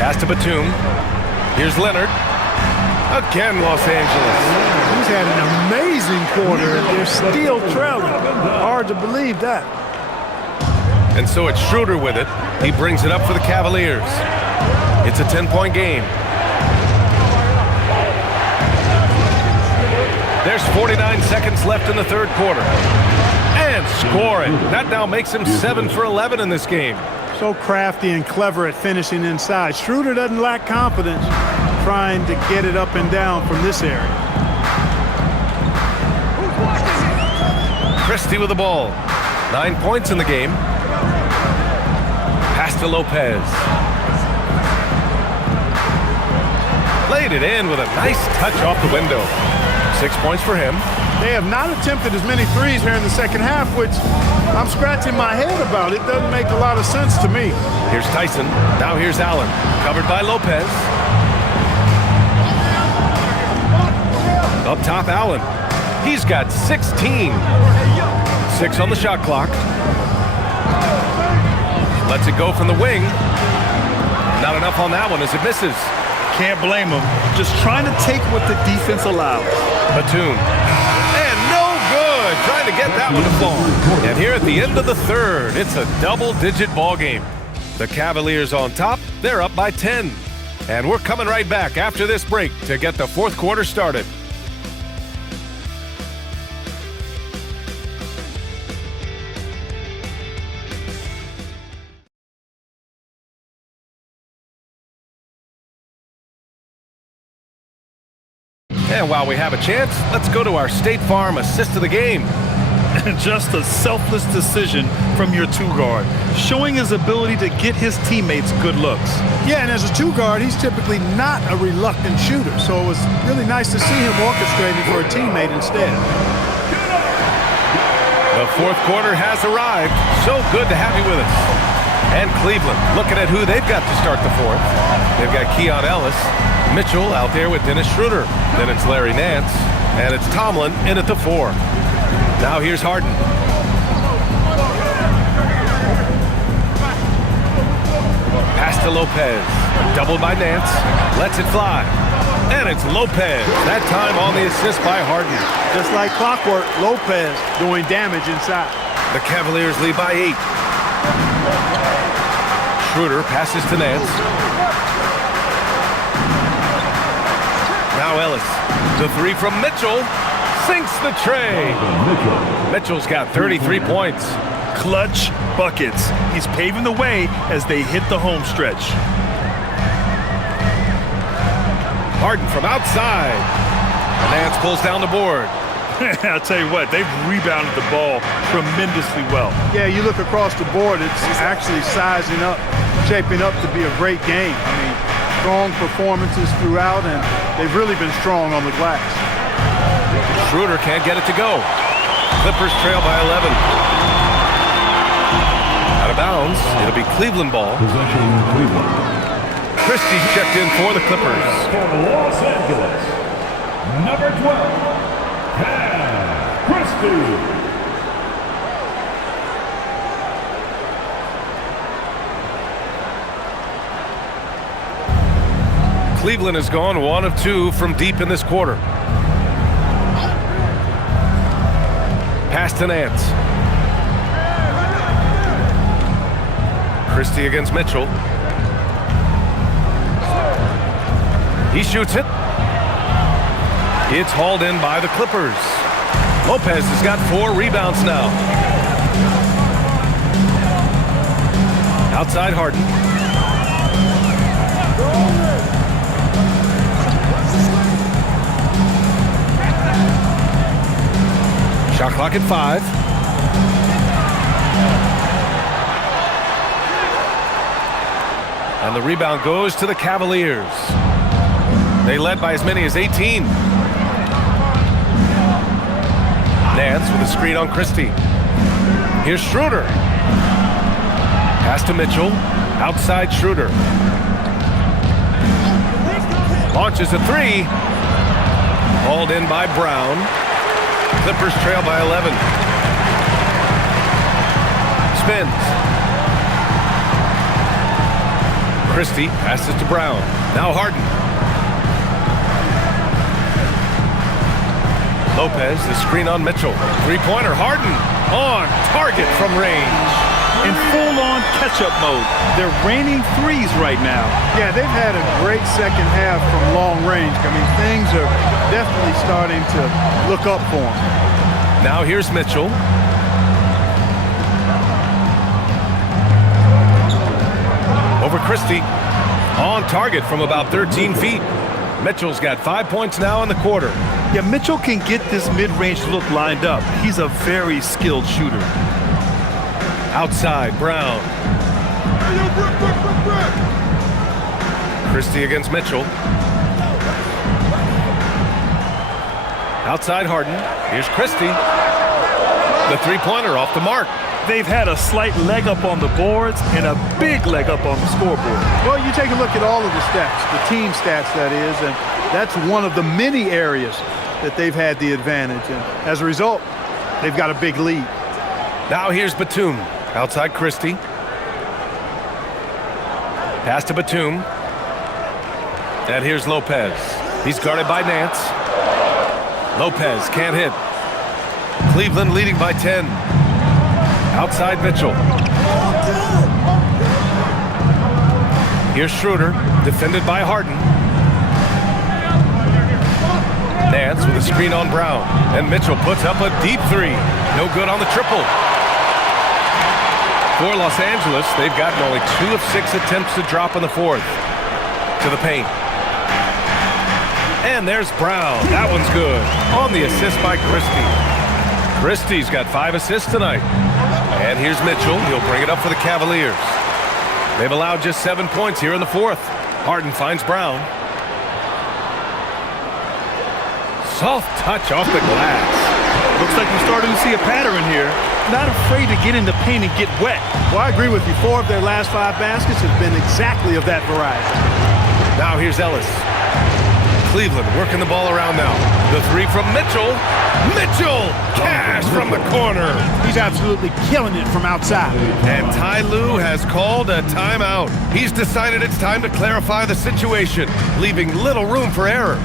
Pass to Batum. Here's Leonard. Again, Los Angeles. He's had an amazing quarter, and they're still trailing. Hard to believe that. And so it's Schroeder with it. He brings it up for the Cavaliers. It's a 10-point game. There's 49 seconds left in the third quarter. And scoring. That now makes him 7 for 11 in this game. So crafty and clever at finishing inside. Schroeder doesn't lack confidence trying to get it up and down from this area. Christie with the ball. 9 points in the game. Pass to Lopez. Laid it in with a nice touch off the window. 6 points for him. They have not attempted as many threes here in the second half, which I'm scratching my head about. It doesn't make a lot of sense to me. Here's Tyson. Now here's Allen. Covered by Lopez. Up top, Allen. He's got 16. 6 on the shot clock. Lets it go from the wing. Not enough on that one as it misses. Can't blame him. Just trying to take what the defense allows. Batum. And no good. Trying to get that one to fall. And here at the end of the third, it's a double-digit ball game. The Cavaliers on top. They're up by 10. And we're coming right back after this break to get the fourth quarter started. And while we have a chance, let's go to our State Farm assist of the game. Just a selfless decision from your two-guard, showing his ability to get his teammates good looks. Yeah, and as a two-guard, he's typically not a reluctant shooter, so it was really nice to see him orchestrating for a teammate instead. The fourth quarter has arrived. So good to have you with us. And Cleveland looking at who they've got to start the fourth. They've got Keon Ellis. Mitchell out there with Dennis Schroeder. Then it's Larry Nance. And it's Tomlin in at the 4. Now here's Harden. Pass to Lopez. Doubled by Nance. Lets it fly. And it's Lopez. That time on the assist by Harden. Just like clockwork, Lopez doing damage inside. The Cavaliers lead by 8. Schroeder passes to Nance. Now Ellis. The 3 from Mitchell. Sinks the tray. Mitchell's got 33 points. Clutch buckets. He's paving the way as they hit the home stretch. Harden from outside. Nance pulls down the board. I'll tell you what, they've rebounded the ball tremendously well. Yeah, you look across the board, it's actually sizing up, shaping up to be a great game. I mean, strong performances throughout, and they've really been strong on the glass. Schroeder can't get it to go. Clippers trail by 11. Out of bounds. It'll be Cleveland ball. Possession Cleveland. Christie checked in for the Clippers. For Los Angeles, number 12. Christie. Cleveland has gone 1 of 2 from deep in this quarter. Pass to Nance. Christie against Mitchell. He shoots it. It's hauled in by the Clippers. Lopez has got 4 rebounds now. Outside Harden. Shot clock at 5. And the rebound goes to the Cavaliers. They led by as many as 18. Nance with a screen on Christie. Here's Schroeder. Pass to Mitchell. Outside Schroeder. Launches a 3. Hauled in by Brown. Clippers trail by 11. Spins. Christie passes to Brown. Now Harden. Lopez, the screen on Mitchell. Three-pointer, Harden on target from range. In full-on catch-up mode. They're raining threes right now. Yeah, they've had a great second half from long range. I mean, things are definitely starting to look up for them. Now here's Mitchell. Over Christie. On target from about 13 feet. Mitchell's got 5 points now in the quarter. Yeah, Mitchell can get this mid-range look lined up. He's a very skilled shooter. Outside, Brown. Christie against Mitchell. Outside Harden. Here's Christie. The three-pointer off the mark. They've had a slight leg up on the boards and a big leg up on the scoreboard. Well, you take a look at all of the stats, the team stats that is, and that's one of the many areas that they've had the advantage. And as a result, they've got a big lead. Now here's Batum. Outside Christie. Pass to Batum. And here's Lopez. He's guarded by Nance. Lopez can't hit. Cleveland leading by 10. Outside Mitchell. Here's Schroeder, defended by Harden. Nance with a screen on Brown. And Mitchell puts up a deep 3. No good on the triple. For Los Angeles, they've gotten only 2 of 6 attempts to drop in the fourth. To the paint. And there's Brown. That one's good. On the assist by Christie. Christie's got 5 assists tonight. And here's Mitchell. He'll bring it up for the Cavaliers. They've allowed just 7 points here in the fourth. Harden finds Brown. Soft touch off the glass. Looks like we're starting to see a pattern here. Not afraid to get in the paint and get wet. Well, I agree with you. 4 of their last 5 baskets have been exactly of that variety. Now here's Ellis. Cleveland working the ball around now. The 3 from Mitchell. Mitchell! Cash from the corner. He's absolutely killing it from outside. And Ty Lue has called a timeout. He's decided it's time to clarify the situation, leaving little room for error.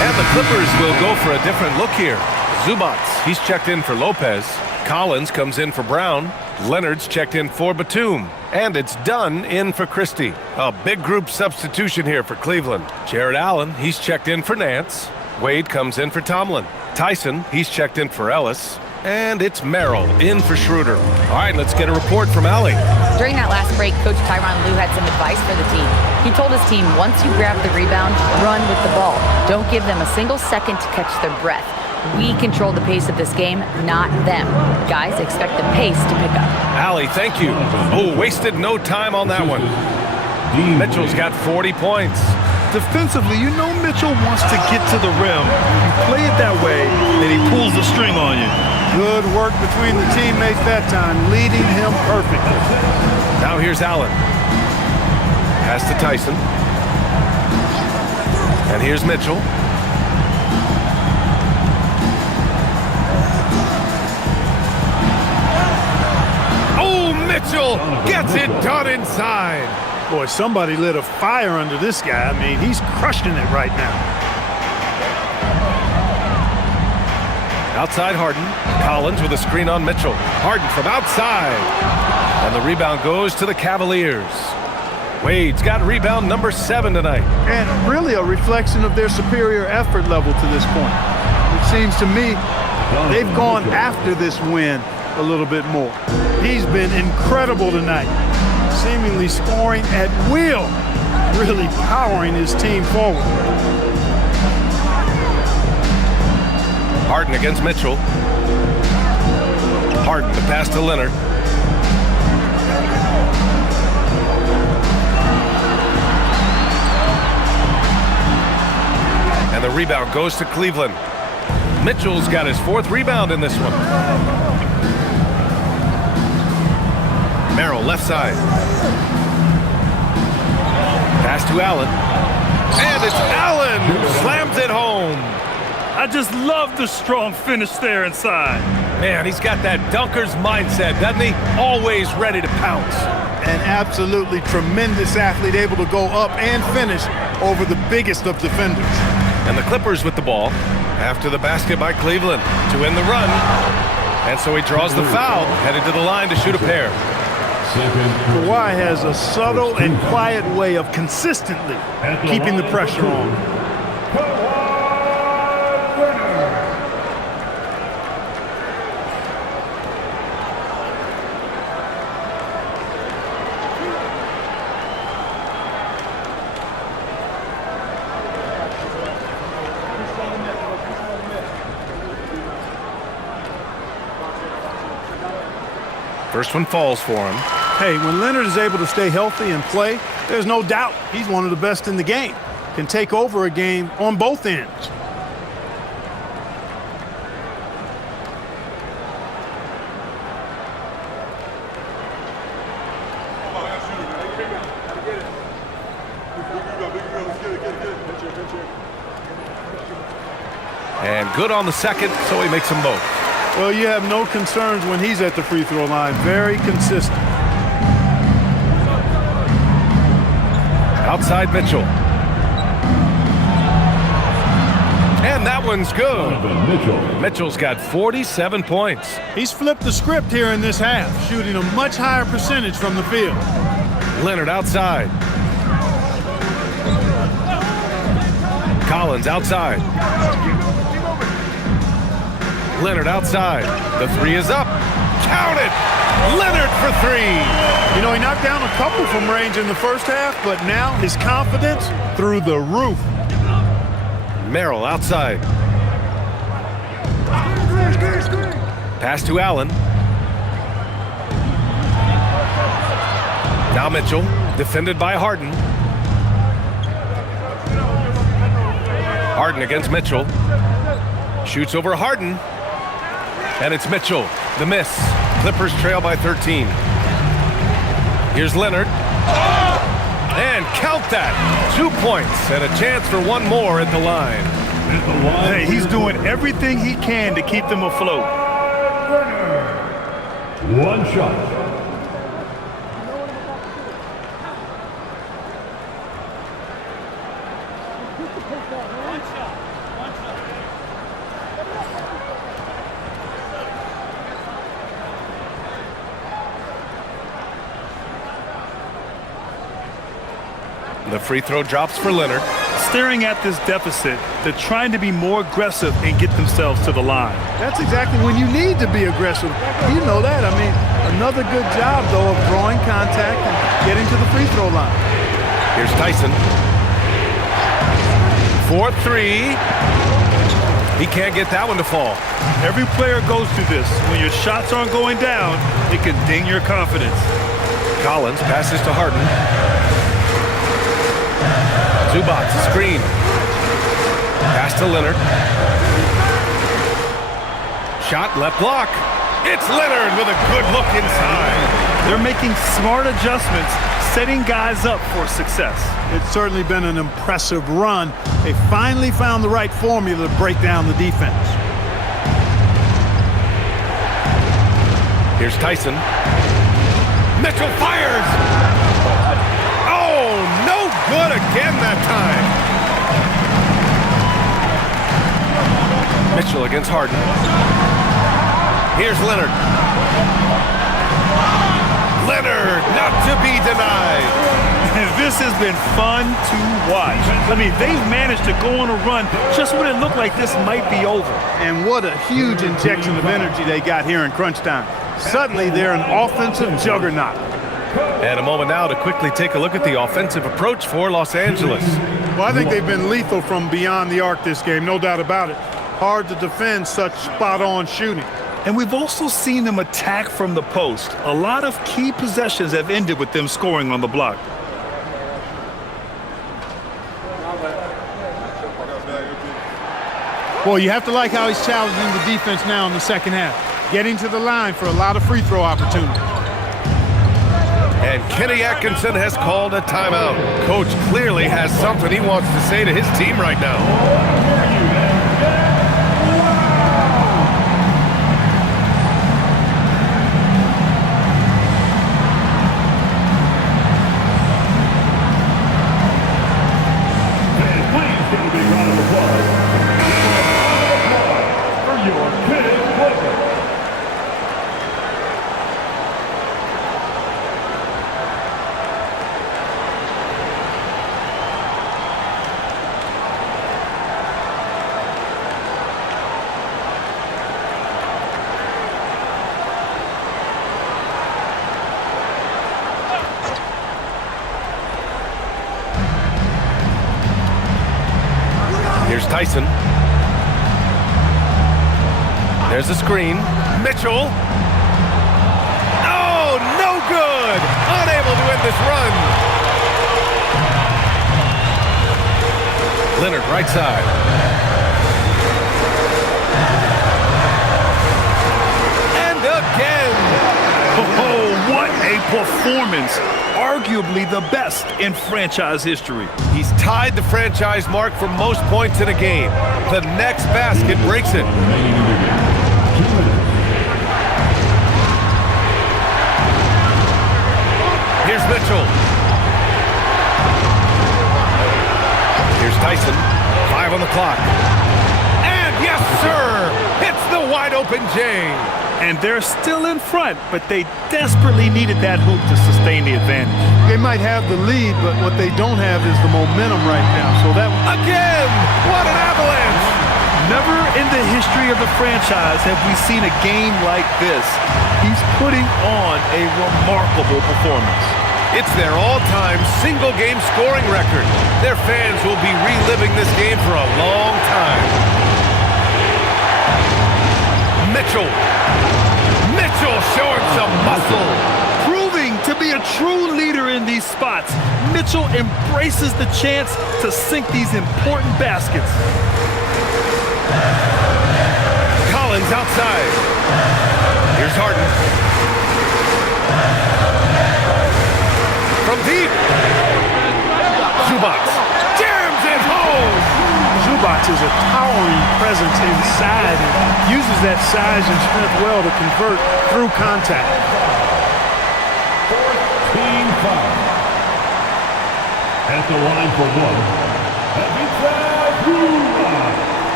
And the Clippers will go for a different look here. Zubats, he's checked in for Lopez. Collins comes in for Brown. Leonard's checked in for Batum. And it's Dunn in for Christie. A big group substitution here for Cleveland. Jared Allen, he's checked in for Nance. Wade comes in for Tomlin. Tyson, he's checked in for Ellis. And it's Merrill in for Schroeder. All right, let's get a report from Allie. During that last break, Coach Tyronn Lue had some advice for the team. He told his team, once you grab the rebound, run with the ball. Don't give them a single second to catch their breath. We control the pace of this game, not them. Guys, expect the pace to pick up. Allie, thank you. Oh, wasted no time on that one. Mitchell's got 40 points. Defensively, you know Mitchell wants to get to the rim. You play it that way, and he pulls the string on you. Good work between the teammates that time, leading him perfectly. Now here's Allen. Pass to Tyson. And here's Mitchell. Oh, Mitchell gets it done inside. Boy, somebody lit a fire under this guy. I mean, he's crushing it right now. Outside Harden. Collins with a screen on Mitchell. Harden from outside. And the rebound goes to the Cavaliers. Wade's got rebound number 7 tonight. And really a reflection of their superior effort level to this point. It seems to me they've gone after this win a little bit more. He's been incredible tonight, seemingly scoring at will, really powering his team forward. Harden against Mitchell. Harden to pass to Leonard. And the rebound goes to Cleveland. Mitchell's got his 4th rebound in this one. Merrill left side. Pass to Allen. And it's Allen who slams it home. I just love the strong finish there inside. Man, he's got that dunker's mindset, doesn't he? Always ready to pounce. An absolutely tremendous athlete, able to go up and finish over the biggest of defenders. And the Clippers with the ball after the basket by Cleveland to end the run. And so he draws the foul, headed to the line to shoot a pair. Kawhi has a subtle and quiet way of consistently keeping the pressure on. First one falls for him. Hey, when Leonard is able to stay healthy and play, there's no doubt he's one of the best in the game. Can take over a game on both ends. And good on the second, so he makes them both. Well, you have no concerns when he's at the free throw line. Very consistent. Outside Mitchell. And that one's good. Mitchell's got 47 points. He's flipped the script here in this half, shooting a much higher percentage from the field. Leonard outside. Collins outside. Leonard outside. The 3 is up. Count it! Leonard for 3. You know, he knocked down a couple from range in the first half, but now his confidence through the roof. Merrill outside. Pass to Allen. Now Mitchell, defended by Harden. Harden against Mitchell. Shoots over Harden. And it's Mitchell, the miss. Clippers trail by 13. Here's Leonard. And count that. 2 points and a chance for one more at the line. Hey, he's doing everything he can to keep them afloat. One shot. The free throw drops for Leonard. Staring at this deficit, they're trying to be more aggressive and get themselves to the line. That's exactly when you need to be aggressive. You know that. I mean, another good job, though, of drawing contact and getting to the free throw line. Here's Tyson. 4-3. He can't get that one to fall. Every player goes through this. When your shots aren't going down, it can ding your confidence. Collins passes to Harden. Zubac, screen. Pass to Leonard. Shot, left block. It's Leonard with a good look inside. They're making smart adjustments, setting guys up for success. It's certainly been an impressive run. They finally found the right formula to break down the defense. Here's Tyson. Mitchell fires! Oh, no good again that time. Mitchell against Harden. Here's Leonard. Leonard, not to be denied. This has been fun to watch. I mean, they've managed to go on a run just when it looked like this might be over. And what a huge injection of energy they got here in crunch time. Suddenly, they're an offensive juggernaut. And a moment now to quickly take a look at the offensive approach for Los Angeles. Well, I think they've been lethal from beyond the arc this game, no doubt about it. Hard to defend such spot-on shooting. And we've also seen them attack from the post. A lot of key possessions have ended with them scoring on the block. Well, you have to like how he's challenging the defense now in the second half. Getting to the line for a lot of free throw opportunities. And Kenny Atkinson has called a timeout. Coach clearly has something he wants to say to his team right now. Here's Tyson. There's a screen. Mitchell. Oh, no good. Unable to end this run. Leonard, right side. And again. Oh, what a performance. Arguably the best in franchise history. He's tied the franchise mark for most points in a game. The next basket breaks it. Here's Mitchell. Here's Tyson. 5 on the clock. And yes, sir! Hits the wide open J. And they're still in front, but they desperately needed that hoop to sustain the advantage. They might have the lead, but what they don't have is the momentum right now. So that again, what an avalanche! Never in the history of the franchise have we seen a game like this. He's putting on a remarkable performance. It's their all-time single-game scoring record. Their fans will be reliving this game for a long time. Mitchell showing some muscle. Proving to be a true leader in these spots. Mitchell embraces the chance to sink these important baskets. Collins outside. Here's Harden. From deep. Zubac jams it home. Zubac is a towering presence inside and uses that size and strength well to convert through contact. Team foul. At the line for one.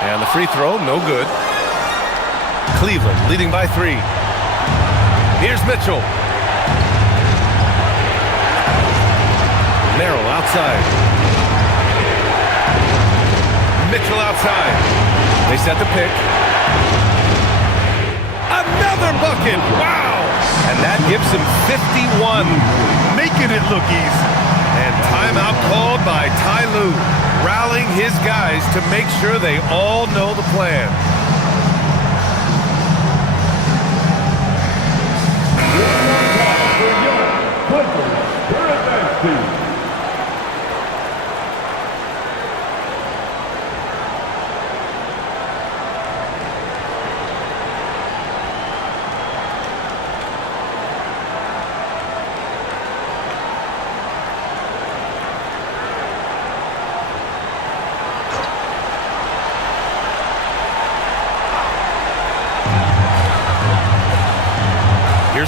And the free throw, no good. Cleveland leading by 3. Here's Mitchell. Merrill outside. Mitchell outside. They set the pick. Another bucket. Wow. And that gives him 51. Making it look easy. And timeout called by Ty Lue, rallying his guys to make sure they all know the plan.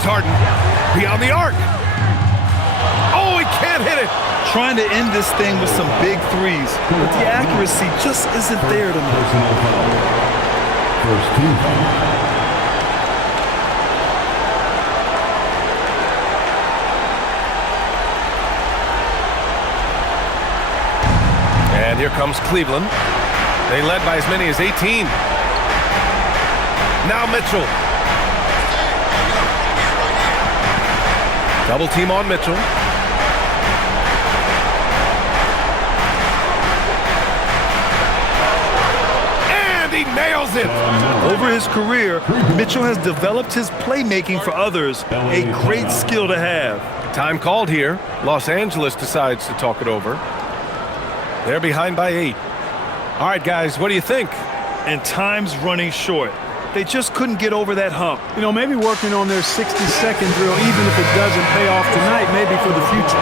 Here's Harden. Beyond the arc. Oh, he can't hit it. Trying to end this thing with some big threes, but the accuracy just isn't there tonight. Personal foul. First team foul. And here comes Cleveland. They led by as many as 18. Now Mitchell. Double team on Mitchell. And he nails it. Over his career, Mitchell has developed his playmaking for others, a great skill to have. Time called here. Los Angeles decides to talk it over. They're behind by 8. All right, guys, what do you think? And time's running short. They just couldn't get over that hump. You know, maybe working on their 60-second drill, even if it doesn't pay off tonight, maybe for the future.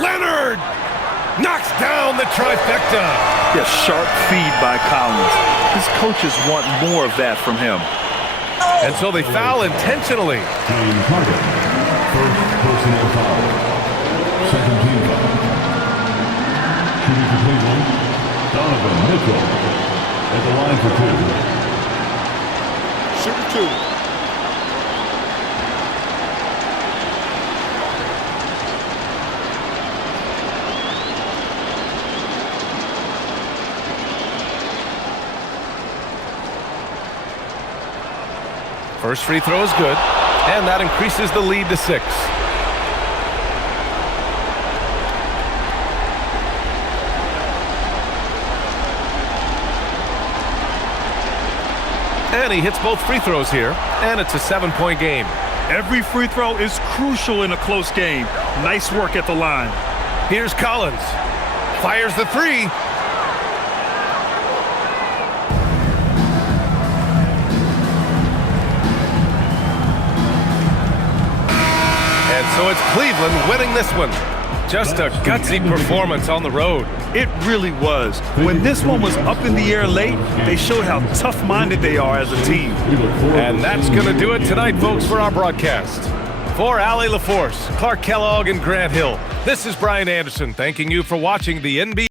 Leonard knocks down the trifecta. Yeah, sharp feed by Collins. His coaches want more of that from him. And so they foul intentionally. Team target. First personal foul. Second team foul. Shooting for Cleveland, Donovan Mitchell at the line for 2. Shooting 2. First free throw is good, and that increases the lead to 6. And he hits both free throws here, and it's a 7-point game. Every free throw is crucial in a close game. Nice work at the line. Here's Collins. Fires the 3. And so it's Cleveland winning this one. Just a gutsy performance on the road. It really was. When this one was up in the air late, they showed how tough-minded they are as a team. And that's going to do it tonight, folks, for our broadcast. For Allie LaForce, Clark Kellogg, and Grant Hill, this is Brian Anderson thanking you for watching the NBA.